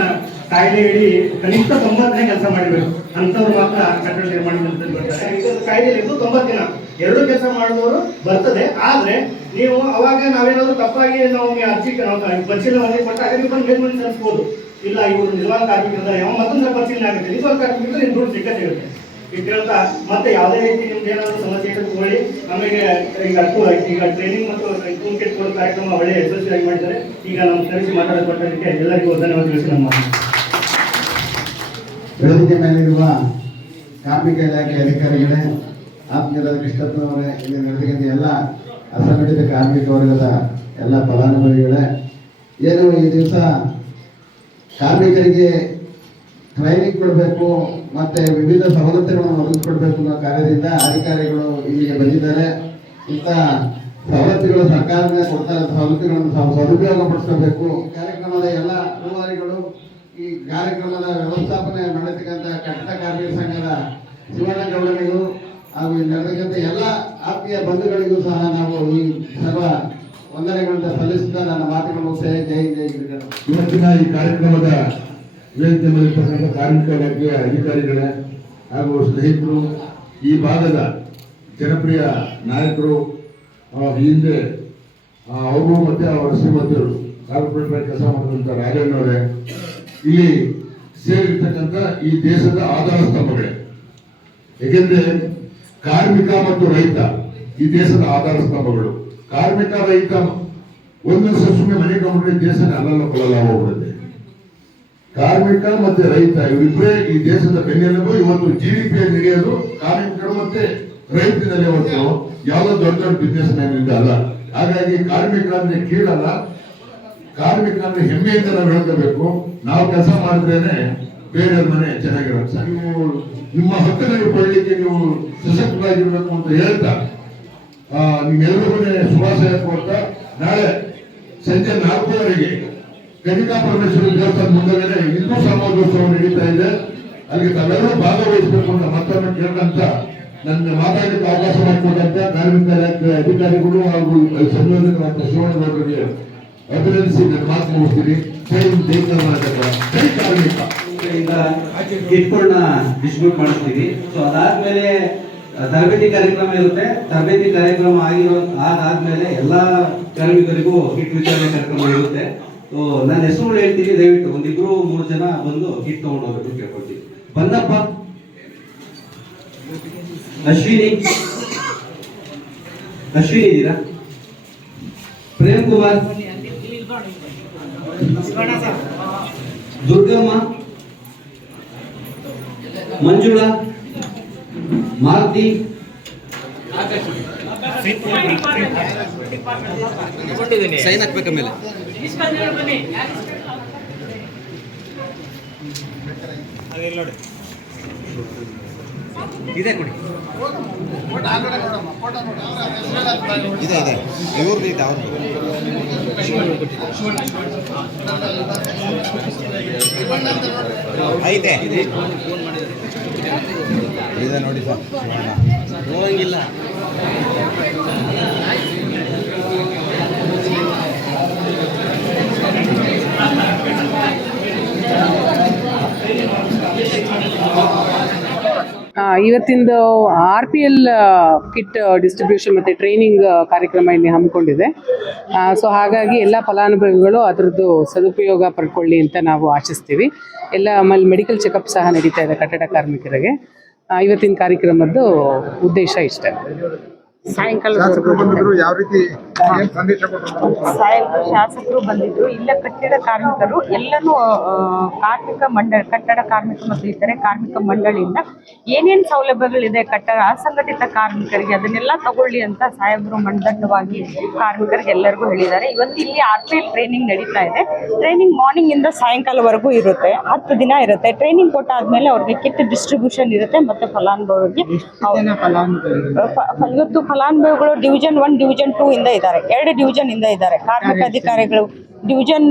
ಕಾಯ್ದೆಯಡಿ ಕನಿಷ್ಠ 90 ದಿನ ಕೆಲಸ ಮಾಡಬೇಕು. ಅಂತವ್ರು ಮಾತ್ರ ಕಟ್ಟಡ ನಿರ್ಮಾಣ ಕೆಲಸದಲ್ಲಿ ಬರ್ತಾರೆ. ಇದು ಕಾಯ್ದೆಯಲ್ಲಿ 90 ದಿನ ಎರಡು ಕೆಲಸ ಮಾಡಿದವರು ಬರ್ತದೆ. ಆದ್ರೆ ನೀವು ಅವಾಗ ನಾವೇನಾದ್ರು ತಪ್ಪಾಗಿ ನಾವು ಅರ್ಜಿ ಪರಿಶೀಲನೆ ವರದಿ ಕೊಟ್ಟಾಗ ನೀವು ಬಂದು ಮೇಲ್ಮನೆ ಸಲ್ಲಿಸಬಹುದು. ಇಲ್ಲ ಇವರು ನಿಜವಾದ ಕಾರ್ಮಿಕರಿದ್ದಾರೆ, ಯಾವ ಮತ್ತೊಂದು ಪರಿಶೀಲನೆ ಆಗುತ್ತೆ. ನಿಜವಾದ ಕಾರ್ಮಿಕರು ನಿಮ್ ದುಡ್ಡು ಸಿಕ್ಕ ಸಿಗುತ್ತೆ. ಈಗ ಹೇಳ್ತಾ ಮತ್ತೆ ಯಾವುದೇ ರೀತಿ ನಿಮ್ಗೆ ಏನಾದ್ರು ಸಮಸ್ಯೆ ಇಟ್ಟು ತಗೊಳ್ಳಿ. ಆಮೇಲೆ ಈಗ ಟ್ರೈನಿಂಗ್ ಮತ್ತು ಟೂಲ್ ಕಿಟ್ ಕೊಡೋ ಕಾರ್ಯಕ್ರಮ ಒಳ್ಳೆ ಯಶಸ್ವಿಯಾಗಿ ಮಾಡಿದ್ದಾರೆ. ಈಗ ನಾವು ಕರೆಸಿ ಮಾತಾಡೋದಕ್ಕೆ ಎಲ್ಲರಿಗೂ ಧನ್ಯವಾದ ತಿಳಿಸಿ ನಮ್ಮ ವೇದಿಕೆ ಮೇಲಿರುವ ಕಾರ್ಮಿಕ ಇಲಾಖೆ ಅಧಿಕಾರಿಗಳೇ, ಆತ್ಮೀಯರಾದ ಕೃಷ್ಣಪ್ಪನವರೇ, ಇಲ್ಲಿ ನಡೆದಿದ್ದ ಎಲ್ಲ ಅಸಂಘಟಿತ ಕಾರ್ಮಿಕ ವರ್ಗದ ಎಲ್ಲ ಫಲಾನುಭವಿಗಳೇ, ಏನು ಈ ದಿವಸ ಕಾರ್ಮಿಕರಿಗೆ ಟ್ರೈನಿಂಗ್ ಕೊಡಬೇಕು, ಮತ್ತೆ ವಿವಿಧ ಸವಲತ್ತುಗಳನ್ನು ಒದಗಿಸ್ಕೊಡ್ಬೇಕು ಅನ್ನೋ ಕಾರ್ಯದಿಂದ ಅಧಿಕಾರಿಗಳು ಇಲ್ಲಿಗೆ ಬಂದಿದ್ದಾರೆ. ಇಂಥ ಸವಲತ್ತುಗಳು ಸರ್ಕಾರದಿಂದ ಕೊಡ್ತಾ ಇರೋ ಸವಲತ್ತುಗಳನ್ನು ಸದುಪಯೋಗ ಪಡಿಸಬೇಕು. ಕಾರ್ಯಕ್ರಮದ ಎಲ್ಲ ರೂವಾರಿಗಳು, ಈ ಕಾರ್ಯಕ್ರಮದ ವ್ಯವಸ್ಥಾಪನೆ ಮಾಡತಕ್ಕಂಥ ಕಟ್ಟಡ ಕಾರ್ಮಿಕ ಸಂಘದ ಶಿವಣ್ಣಗೌಡರಿಗೂ ಹಾಗೂ ನಡೆದಕ್ಕಂಥ ಎಲ್ಲ ಆತ್ಮೀಯ ಬಂಧುಗಳಿಗೂ ಸಹ ನಾವು ಈ ಸರ್ವ ವಂದನೆಗಳನ್ನು ಸಲ್ಲಿಸುತ್ತಾ ನನ್ನ ಮಾತುಗಳು ಮುಗಿಸ್ತೇನೆ. ಜೈ ಜೈ ಗಿರಿಜನ. ಇವತ್ತಿನ ಈ ಕಾರ್ಯಕ್ರಮದ ವೇದಿಕೆ ಮೇಲಿರ್ತಕ್ಕಂಥ ಕಾರ್ಮಿಕ ಇಲಾಖೆಯ ಅಧಿಕಾರಿಗಳೇ ಹಾಗೂ ಸ್ನೇಹಿತರು, ಈ ಭಾಗದ ಜನಪ್ರಿಯ ನಾಯಕರು, ಹಿಂದೆ ಅವರು ಮತ್ತೆ ಅವರ ಶ್ರೀಮತಿಯರು ಕಾರ್ಪೊರೇಟ್ ಕೆಲಸ ಮಾಡಿದಂಥ ರಾಜಣ್ಣವರೇ, ಇಲ್ಲಿ ಸೇರಿರ್ತಕ್ಕಂಥ ಈ ದೇಶದ ಆಧಾರ ಸ್ತಂಭಗಳೇ. ಏಕೆಂದ್ರೆ ಕಾರ್ಮಿಕ ಮತ್ತು ರೈತ ಈ ದೇಶದ ಆಧಾರ ಸ್ತಂಭಗಳು. ಕಾರ್ಮಿಕ ರೈತ ಒಂದೊಂದು ಸುಮ್ಮನೆ ಮನೆ ಕಂಬಿಟ್ರೆ ದೇಶದ ಅಲ್ಲಲ್ಲ ಕೊಲ್ಲಲ್ಲ ಹೋಗ್ಬಿಡುತ್ತೆ. ಕಾರ್ಮಿಕ ಮತ್ತೆ ರೈತ ಇವರಿಬ್ಬರೇ ಈ ದೇಶದ ಬೆನ್ನೆಲುಬು. ಇವತ್ತು GDP ನಡೆಯೋದು ಕಾರ್ಮಿಕರು ಮತ್ತೆ ರೈತನಲ್ಲಿ ಹೊರತು ಯಾವುದೋ ದೊಡ್ಡ ದೊಡ್ಡ ಬಿಸ್ನೆಸ್ ಮ್ಯಾನ್ ಅಲ್ಲ. ಹಾಗಾಗಿ ಕಾರ್ಮಿಕರನ್ನೇ ಕೀಳಲ್ಲ, ಕಾರ್ಮಿಕರನ್ನ ಹೆಮ್ಮೆಯಿಂದ ನಾವು ಹೇಳ್ಕೋಬೇಕು. ನಾವು ಕೆಲಸ ಮಾಡಿದ್ರೇನೆ ಬೇರೆಯವ್ರ ಮನೆ ಚೆನ್ನಾಗಿರುತ್ತೆ. ನೀವು ನಿಮ್ಮ ಹಕ್ಕನ್ನು ಪಡಲಿಕ್ಕೆ ನೀವು ಸಶಕ್ತರಾಗಿರ್ಬೇಕು ಅಂತ ಹೇಳ್ತಾ ನಿಮ್ಮೆಲ್ಲರಿಗೂ ಶುಭಾಶಯ ಕೊಡ್ತಾ, ನಾಳೆ ಸಂಜೆ 4:30ಗೆ ಕನಿಕಾ ಪರಮೇಶ್ವರಿ ದೇವಸ್ಥಾನ ಮುಂದಗಡೆ ಹಿಂದೂ ಸಮಾಜೋತ್ಸವ ನಡೀತಾ ಇದೆ. ಅಲ್ಲಿಗೆ ತಾವೆಲ್ಲರೂ ಭಾಗವಹಿಸಬೇಕು ಅಂತ ಮತ್ತೊಮ್ಮೆ ಕೇಳಂತ ನನ್ನ ಮಾತಾಡಲಿಕ್ಕೆ ಅವಕಾಶ ಮಾಡಿಕೊಟ್ಟಂತ ಕಾರ್ಮಿಕ ಇಲಾಖೆ ಅಧಿಕಾರಿಗಳು ಹಾಗೂ ಸಂಯೋಜಕರಾದ ಶಿವಣ್ಣಗೌಡರಿಗೆ ಅಭಿನಂದಿಸಿ ನನ್ನ ಮಾತು ಮುಗಿಸ್ತೀನಿ. ಜೈ ಹಿಂದ್, ಜೈ ಕರ್ನಾಟಕ, ಜೈ ಕಾರ್ಮಿಕ. ಕಿಟ್ಗಳನ್ನ ಡಿಸ್ಟ್ರಿಬ್ಯೂಟ್ ಮಾಡಿಸ್ತೀವಿ. ಸೊ ಅದಾದ್ಮೇಲೆ ತರಬೇತಿ ಕಾರ್ಯಕ್ರಮ ಇರುತ್ತೆ. ತರಬೇತಿ ಕಾರ್ಯಕ್ರಮ ಆದಾದ್ಮೇಲೆ ಎಲ್ಲ ಕಾರ್ಮಿಕರಿಗೂ ಕಿಟ್ ವಿತರಣೆ ಕಾರ್ಯಕ್ರಮ ಇರುತ್ತೆ. ಸೊ ನನ್ನ ಹೆಸರು ಹೇಳ್ತೀನಿ, ದಯವಿಟ್ಟು ಒಂದಿಬ್ರು 3 ಜನ ಬಂದು ಕಿಟ್ ತಗೊಂಡು ಹೋಗ್ಬೇಕು ಕೇಳ್ಕೊಳ್ತೀನಿ. ಬಂದಪ್ಪ, ಅಶ್ವಿನಿ ಇದ್ದೀರಾ? ಪ್ರೇಮ್ ಕುಮಾರ್, ದುರ್ಗಮ್ಮ, ಮಂಜುಳಾ, ಮಾರುತಿ, ಸೈನ್ ಹಾಕ್ಬೇಕ ಮೇಲೆ ಇದೆ ಕೊಡಿ. ಇದೆ ಇದೆ ಇವ್ರದ್ದು ಇದೆ ಅವ್ರದ್ದು ಐತೆ ಇದೆ ನೋಡಿ ಸರ್. ಹೋಗಂಗಿಲ್ಲ. ಇವತ್ತಿಂದು RPL ಕಿಟ್ ಡಿಸ್ಟ್ರಿಬ್ಯೂಷನ್ ಮತ್ತು ಟ್ರೈನಿಂಗ್ ಕಾರ್ಯಕ್ರಮ ಇಲ್ಲಿ ಹಮ್ಮಿಕೊಂಡಿದೆ. ಸೊ ಹಾಗಾಗಿ ಎಲ್ಲ ಫಲಾನುಭವಿಗಳು ಅದರದ್ದು ಸದುಪಯೋಗ ಪಡ್ಕೊಳ್ಳಿ ಅಂತ ನಾವು ಆಶಿಸ್ತೀವಿ. ಎಲ್ಲ ಆಮೇಲೆ ಮೆಡಿಕಲ್ ಚೆಕಪ್ ಸಹ ನಡೀತಾ ಇದೆ ಕಟ್ಟಡ ಕಾರ್ಮಿಕರಿಗೆ. ಇವತ್ತಿನ ಕಾರ್ಯಕ್ರಮದ್ದು ಉದ್ದೇಶ ಇಷ್ಟ. ಶಾಸಕರು ಬಂದಿದ್ರು. ಇಲ್ಲ ಕಟ್ಟಡ ಕಾರ್ಮಿಕರು ಎಲ್ಲನೂ ಕಟ್ಟಡ ಕಾರ್ಮಿಕ ಮತ್ತು ಇತರೆ ಕಾರ್ಮಿಕ ಮಂಡಳಿಯಿಂದ ಏನೇನು ಸೌಲಭ್ಯಗಳಿದೆ ಕಟ್ಟಡ ಅಸಂಘಟಿತ ಕಾರ್ಮಿಕರಿಗೆ ಅದನ್ನೆಲ್ಲ ತಗೊಳ್ಳಿ ಅಂತ ಸಾಹೇಬರು ಮಂಡಟ್ಟವಾಗಿ ಕಾರ್ಮಿಕರಿಗೆ ಎಲ್ಲರಿಗೂ ಹೇಳಿದ್ದಾರೆ. ಇವತ್ತು ಇಲ್ಲಿ RPL ಟ್ರೈನಿಂಗ್ ನಡೀತಾ ಇದೆ. ಟ್ರೈನಿಂಗ್ ಮಾರ್ನಿಂಗ್ ಇಂದ ಸಾಯಂಕಾಲವರೆಗೂ ಇರುತ್ತೆ. 10 ದಿನ ಇರುತ್ತೆ. ಟ್ರೈನಿಂಗ್ ಕೊಟ್ಟಾದ್ಮೇಲೆ ಅವ್ರಿಗೆ ಕಿಟ್ ಡಿಸ್ಟ್ರಿಬ್ಯೂಷನ್ ಇರುತ್ತೆ. ಮತ್ತೆ ಫಲಾನುಭವಿಗೆ ಇವತ್ತು ಫಲಾನುಭವಿಗಳು Division 1 Division 2 ಇಂದ ಇದ್ದಾರೆ. 2 ಡಿವಿಷನ್ ಇಂದ ಇದ್ದಾರೆ. ಕಾರ್ಮಿಕ ಅಧಿಕಾರಿಗಳು ಡಿವಿಷನ್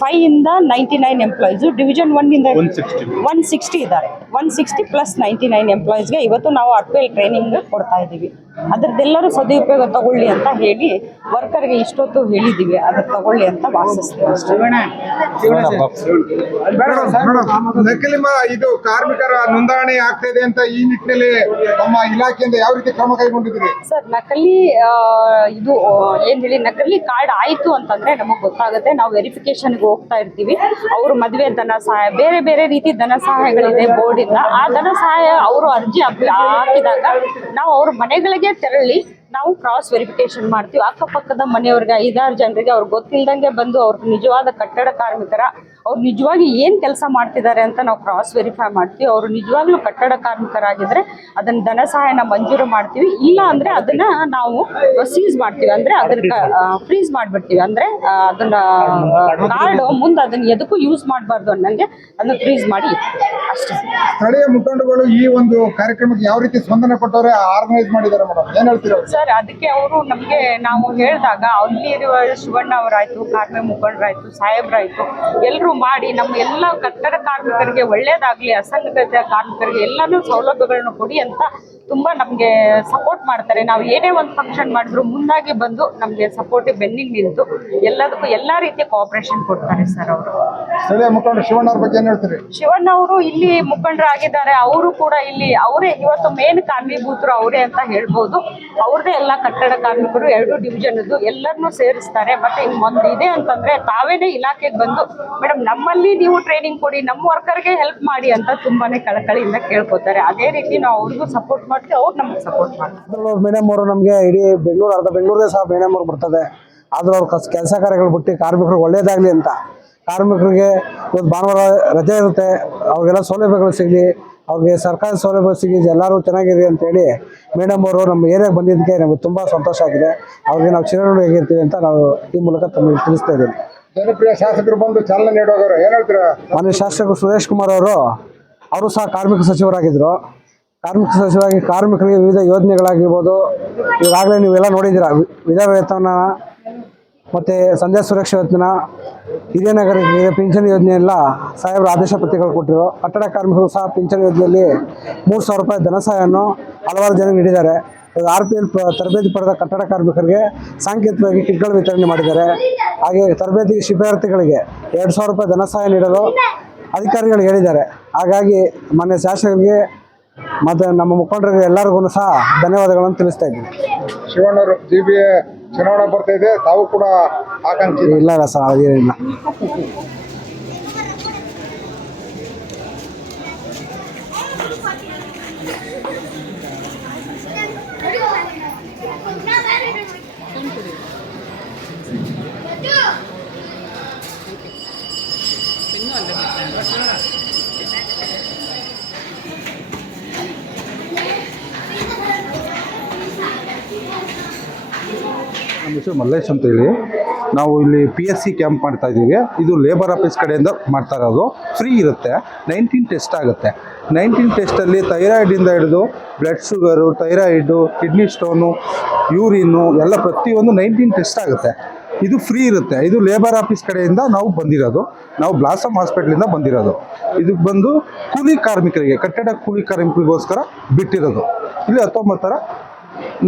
5 ಇಂದ 99 ಎಂಪ್ಲಾಯೀಸ್, Division 1 ಇಂದ 160 ಇದ್ದಾರೆ. 160 ಪ್ಲಸ್ 99 ಎಂಪ್ಲಾಯೀಸ್ಗೆ ಇವತ್ತು ನಾವು RPL ಟ್ರೈನಿಂಗ್ ಕೊಡ್ತಾ ಇದ್ದೀವಿ. ಅದರದ್ದೆಲ್ಲರೂ ಸದುಪಯೋಗ ತಗೊಳ್ಳಿ ಅಂತ ಹೇಳಿ ವರ್ಕರ್ಗೆ ಇಷ್ಟೊತ್ತು ಹೇಳಿದ್ದೀವಿ. ಅದನ್ನ ತಗೊಳ್ಳಿ ಅಂತ ವಾಸಿಸ್ತೀವಿ. ನಕಲಿ ಇದು ಕಾರ್ಮಿಕರ ನೋಂದಣಿ ಆಗ್ತಾ ಇದೆ ಅಂತ ಈ ನಿಟ್ಟಿನಲ್ಲಿ ನಮ್ಮ ಇಲಾಖೆಯಿಂದ ಯಾವ ರೀತಿ ಕ್ರಮ ಕೈಗೊಂಡಿದ್ದೀರಿ ಸರ್? ನಕಲಿ ಇದು ಏನ್ ಹೇಳಿ ನಕಲಿ ಕಾರ್ಡ್ ಆಯ್ತು ಅಂತಂದ್ರೆ ನಮಗೆ ಗೊತ್ತಾಗುತ್ತೆ. ನಾವು ವೆರಿಫಿಕೇಶನ್ಗೆ ಹೋಗ್ತಾ ಇರ್ತೀವಿ. ಅವರು ಮದುವೆ ಧನ ಸಹಾಯ, ಬೇರೆ ಬೇರೆ ರೀತಿ ಧನ ಸಹಾಯಗಳಿದೆ ಬೋರ್ಡಿಂದ. ಆ ಧನ ಸಹಾಯ ಅವರು ಅರ್ಜಿ ಹಾಕಿದಾಗ ನಾವು ಅವ್ರ ಮನೆಗಳಿಗೆ ತೆರಳಿ ನಾವು ಕ್ರಾಸ್ ವೆರಿಫಿಕೇಶನ್ ಮಾಡ್ತೀವಿ. ಅಕ್ಕಪಕ್ಕದ ಮನೆಯವ್ರಿಗೆ 5-6 ಜನರಿಗೆ ಅವ್ರಿಗೆ ಗೊತ್ತಿಲ್ದಂಗೆ ಬಂದು ಅವ್ರ ನಿಜವಾದ ಕಟ್ಟಡ ಕಾರ್ಮಿಕರ, ಅವ್ರು ನಿಜವಾಗಿ ಏನು ಕೆಲಸ ಮಾಡ್ತಿದ್ದಾರೆ ಅಂತ ನಾವು ಕ್ರಾಸ್ ವೆರಿಫೈ ಮಾಡ್ತೀವಿ. ಅವರು ನಿಜವಾಗ್ಲೂ ಕಟ್ಟಡ ಕಾರ್ಮಿಕರಾಗಿದ್ರೆ ಅದನ್ನ ಧನ ಸಹಾಯನ ಮಂಜೂರು ಮಾಡ್ತೀವಿ. ಇಲ್ಲ ಅಂದ್ರೆ ಅದನ್ನ ನಾವು ಸೀಸ್ ಮಾಡ್ತೀವಿ, ಅಂದ್ರೆ ಅದನ್ನ ಫ್ರೀಸ್ ಮಾಡ್ಬಿಡ್ತೀವಿ. ಅಂದ್ರೆ ಅದನ್ನ ಕಾರ್ಡ್ ಮುಂದೆ ಅದನ್ನ ಎದಕ್ಕೂ ಯೂಸ್ ಮಾಡಬಾರ್ದು ಅನ್ನಂಗೆ ಅದನ್ನ ಫ್ರೀಸ್ ಮಾಡಿ ಅಷ್ಟೇ. ಸ್ಥಳೀಯ ಮುಖಂಡರುಗಳು ಈ ಒಂದು ಕಾರ್ಯಕ್ರಮಕ್ಕೆ ಯಾವ ರೀತಿ ಸ್ಪಂದನೆ ಕೊಟ್ಟವ್ರೆ, ಆರ್ಗನೈಸ್ ಮಾಡಿದ್ದಾರೆ ಮೇಡಮ್, ಏನ್ ಹೇಳ್ತೀರಾ? ಸರ್, ಅದಕ್ಕೆ ಅವರು ನಮಗೆ ನಾವು ಹೇಳಿದಾಗ ಅಲ್ಲಿರುವ ಶಿವಣ್ಣ ಅವರಾಯ್ತು, ಕಾರ್ಮಿಕ ಮುಖಂಡರಾಯ್ತು, ಸಾಹೇಬ್ರಾಯ್ತು, ಎಲ್ಲರೂ ಮಾಡಿ ನಮ್ಮ ಎಲ್ಲ ಕಟ್ಟಡ ಕಾರ್ಮಿಕರಿಗೆ ಒಳ್ಳೇದಾಗ್ಲಿ, ಅಸಂಘಟಿತ ಕಾರ್ಮಿಕರಿಗೆ ಎಲ್ಲಾನು ಸೌಲಭ್ಯಗಳನ್ನು ಕೊಡಿ ಅಂತ ತುಂಬಾ ನಮಗೆ ಸಪೋರ್ಟ್ ಮಾಡ್ತಾರೆ. ನಾವು ಏನೇ ಒಂದು ಫಂಕ್ಷನ್ ಮಾಡಿದ್ರು ಮುಂದಾಗಿ ಬಂದು ನಮಗೆ ಸಪೋರ್ಟಿವ್ ಬೆನ್ನಿಗೆ ನಿಂತು ಎಲ್ಲದಕ್ಕೂ ಎಲ್ಲಾ ರೀತಿಯ ಕೋಆಪರೇಷನ್ ಕೊಡ್ತಾರೆ ಸರ್ ಅವರು. ಸ್ಥಳೀಯ ಮುಖಂಡರು ಶಿವಣ್ಣ ಅವ್ರ ಬಗ್ಗೆ ಏನ್ ಹೇಳ್ತೀರಿ? ಶಿವಣ್ಣ ಅವರು ಇಲ್ಲಿ ಮುಖಂಡರಾಗಿದ್ದಾರೆ. ಅವರು ಕೂಡ ಇಲ್ಲಿ ಅವರೇ ಇವತ್ತು ಮೇನ್ ಕಾರಣೀಭೂತರು ಅವರೇ ಅಂತ ಹೇಳ್ಬೋದು. ಅವ್ರದೇ ಎಲ್ಲ ಕಟ್ಟಡ ಕಾರ್ಮಿಕರು 2 ಡಿವಿಷನ್ ಎಲ್ಲರನ್ನೂ ಸೇರಿಸ್ತಾರೆ. ಮತ್ತೆ ಇನ್ನೊಂದು ಇದೆ ಅಂತಂದ್ರೆ ತಾವೇನೇ ಇಲಾಖೆಗೆ ಬಂದು ಮೇಡಮ್ ನಮ್ಮಲ್ಲಿ ನೀವು ಟ್ರೈನಿಂಗ್ ಕೊಡಿ, ನಮ್ಮ ವರ್ಕರ್ಗೆ ಹೆಲ್ಪ್ ಮಾಡಿ ಅಂತ ತುಂಬಾನೇ ಕಳಕಳಿಯಿಂದ ಕೇಳ್ಕೊತಾರೆ. ಅದೇ ರೀತಿ ನಾವು ಅವ್ರಿಗೂ ಸಪೋರ್ಟ್ ಮಾಡ್ತೀವಿ, ಅವ್ರು ನಮ್ಗೆ ಸಪೋರ್ಟ್ ಮಾಡ್ತಾರೆ. ಮೇಡಮ್ ಅವರು ನಮಗೆ ಇಡೀ ಬೆಂಗಳೂರು, ಅರ್ಧ ಬೆಂಗಳೂರೇ ಸಹ ಮೇಡಮ್ ಅವ್ರು ಬರ್ತದೆ. ಆದ್ರೂ ಅವ್ರ ಕೆಲಸ ಕಾರ್ಯಗಳು ಬಿಟ್ಟು ಕಾರ್ಮಿಕರಿಗೆ ಒಳ್ಳೇದಾಗಲಿ ಅಂತ, ಕಾರ್ಮಿಕರಿಗೆ ಇವತ್ತು ಭಾನುವಾರ ರಜೆ ಇರುತ್ತೆ, ಅವ್ರಿಗೆಲ್ಲ ಸೌಲಭ್ಯಗಳು ಸಿಗಲಿ, ಅವ್ರಿಗೆ ಸರ್ಕಾರಿ ಸೌಲಭ್ಯ ಸಿಗಲಿ, ಎಲ್ಲರೂ ಚೆನ್ನಾಗಿರಿ ಅಂತೇಳಿ ಮೇಡಮ್ ಅವರು ನಮ್ಮ ಏರಿಯಾಗೆ ಬಂದಿದ್ದಕ್ಕೆ ನಮಗೆ ತುಂಬ ಸಂತೋಷ ಆಗಿದೆ. ಅವ್ರಿಗೆ ನಾವು ಚಿರಋಣಿಯಾಗಿರ್ತೀವಿ ಅಂತ ನಾವು ಈ ಮೂಲಕ ತಮಗೆ ತಿಳಿಸ್ತಾ ಇದ್ದೀವಿ. ಜನಪ್ರಿಯ ಶಾಸಕರು ಬಂದು ಚಾಲನೆ ನೀಡೋರು ಏನ್ ಹೇಳ್ತೀರಾ? ಮಾನ್ಯ ಶಾಸಕರು ಸುರೇಶ್ ಕುಮಾರ್ ಅವರು ಸಹ ಕಾರ್ಮಿಕ ಸಚಿವರಾಗಿದ್ದರು. ಕಾರ್ಮಿಕ ಸಚಿವರಾಗಿ ಕಾರ್ಮಿಕರಿಗೆ ವಿವಿಧ ಯೋಜನೆಗಳಾಗಿರ್ಬೋದು, ಈಗಾಗಲೇ ನೀವೆಲ್ಲ ನೋಡಿದ್ದೀರಾ, ವಿಧವಾ ವೇತನ ಮತ್ತು ಸಂಧ್ಯಾ ಸುರಕ್ಷಾ ವೇತನ, ಹಿರಿಯ ನಾಗರಿಕರಿಗೆ ಪಿಂಚಣಿ ಯೋಜನೆ ಎಲ್ಲ ಸಾಹೇಬರ ಆದೇಶ ಪತ್ರಗಳು ಕೊಟ್ಟಿರು. ಕಟ್ಟಡ ಕಾರ್ಮಿಕರು ಸಹ ಪಿಂಚಣಿ ಯೋಜನೆಯಲ್ಲಿ 3,000 ರೂಪಾಯಿ ಧನ ಸಹಾಯವನ್ನು ಹಲವಾರು ಜನ ನೀಡಿದ್ದಾರೆ. RPL ತರಬೇತಿ ಪಡೆದ ಕಟ್ಟಡ ಕಾರ್ಮಿಕರಿಗೆ ಸಾಂಕೇತಿಕವಾಗಿ ಕಿಟ್ಗಳ ವಿತರಣೆ ಮಾಡಿದ್ದಾರೆ. ಹಾಗೆ ತರಬೇತಿ ಶಿಬಿರಾರ್ಥಿಗಳಿಗೆ 2,000 ರೂಪಾಯಿ ಧನ ಸಹಾಯ ನೀಡಲು ಅಧಿಕಾರಿಗಳು ಹೇಳಿದ್ದಾರೆ. ಹಾಗಾಗಿ ಮಾನ್ಯ ಶಾಸಕರಿಗೆ ಮತ್ತು ನಮ್ಮ ಮುಖಂಡರಿಗೆ ಎಲ್ಲರಿಗೂ ಸಹ ಧನ್ಯವಾದಗಳನ್ನು ತಿಳಿಸ್ತಾ ಇದ್ದೀನಿ. ಶಿವಣ್ಣವರು GBA ಚುನಾವಣೆ ಬರ್ತಾ ಇದೆ, ತಾವು ಕೂಡ ಆಕಾಂಕ್ಷಿ? ಇಲ್ಲ ಸರ್, ಅದೇನಿಲ್ಲ. ನಮ್ಮ ಹೆಸರು ಮಲ್ಲೇಶ್ ಅಂತ ಹೇಳಿ, ನಾವು ಇಲ್ಲಿ PSC ಕ್ಯಾಂಪ್ ಮಾಡ್ತಾ ಇದ್ದೀವಿ. ಇದು ಲೇಬರ್ ಆಫೀಸ್ ಕಡೆಯಿಂದ ಮಾಡ್ತಾ ಇರೋದು. ಫ್ರೀ ಇರುತ್ತೆ. 19 ಟೆಸ್ಟ್ ಆಗುತ್ತೆ. 19 ಟೆಸ್ಟಲ್ಲಿ ಥೈರಾಯ್ಡಿಂದ ಹಿಡಿದು blood sugar, thyroid, kidney stone, urine ಎಲ್ಲ ಪ್ರತಿಯೊಂದು 19 ಟೆಸ್ಟ್ ಆಗುತ್ತೆ. ಇದು ಫ್ರೀ ಇರುತ್ತೆ. ಇದು ಲೇಬರ್ ಆಫೀಸ್ ಕಡೆಯಿಂದ ನಾವು ಬಂದಿರೋದು. ನಾವು ಬ್ಲಾಸಮ್ ಹಾಸ್ಪಿಟ್ಲಿಂದ ಬಂದಿರೋದು. ಇದಕ್ಕೆ ಬಂದು ಕೂಲಿ ಕಾರ್ಮಿಕರಿಗೆ, ಕಟ್ಟಡ ಕೂಲಿ ಕಾರ್ಮಿಕರಿಗೋಸ್ಕರ ಬಿಟ್ಟಿರೋದು. ಇಲ್ಲಿ 19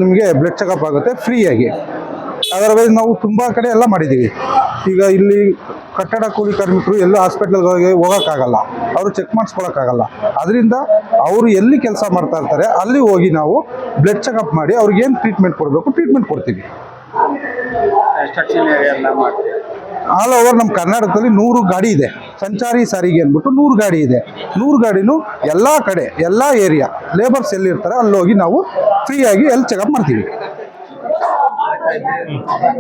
ನಿಮಗೆ ಬ್ಲಡ್ ಚೆಕಪ್ ಆಗುತ್ತೆ ಫ್ರೀಯಾಗಿ. ಅದರ್ವೈಸ್ ನಾವು ತುಂಬ ಕಡೆ ಎಲ್ಲ ಮಾಡಿದ್ದೀವಿ. ಈಗ ಇಲ್ಲಿ ಕಟ್ಟಡ ಕೂಲಿ ಕಾರ್ಮಿಕರು ಎಲ್ಲ ಹಾಸ್ಪಿಟ್ಲ್ಗಳಿಗೆ ಹೋಗೋಕ್ಕಾಗಲ್ಲ, ಅವರು ಚೆಕ್ ಮಾಡಿಸ್ಕೊಳಕ್ಕಾಗಲ್ಲ. ಅದರಿಂದ ಅವರು ಎಲ್ಲಿ ಕೆಲಸ ಮಾಡ್ತಾ ಇರ್ತಾರೆ ಅಲ್ಲಿ ಹೋಗಿ ನಾವು ಬ್ಲಡ್ ಚೆಕಪ್ ಮಾಡಿ ಅವ್ರಿಗೇನು ಟ್ರೀಟ್ಮೆಂಟ್ ಕೊಡಬೇಕು ಟ್ರೀಟ್ಮೆಂಟ್ ಕೊಡ್ತೀವಿ. ಆಲ್ ಓವರ್ ನಮ್ಮ ಕರ್ನಾಟಕದಲ್ಲಿ 100 ಗಾಡಿ ಇದೆ. ಸಂಚಾರಿ ಸಾರಿಗೆ ಅಂದ್ಬಿಟ್ಟು 100 ಗಾಡಿ ಇದೆ. 100 ಗಾಡಿನೂ ಎಲ್ಲ ಕಡೆ, ಎಲ್ಲ ಏರಿಯಾ ಲೇಬರ್ಸ್ ಎಲ್ಲಿರ್ತಾರೆ ಅಲ್ಲಿ ಹೋಗಿ ನಾವು ಫ್ರೀಯಾಗಿ ಎಲ್ಲಿ ಚೆಕಪ್ ಮಾಡ್ತೀವಿ.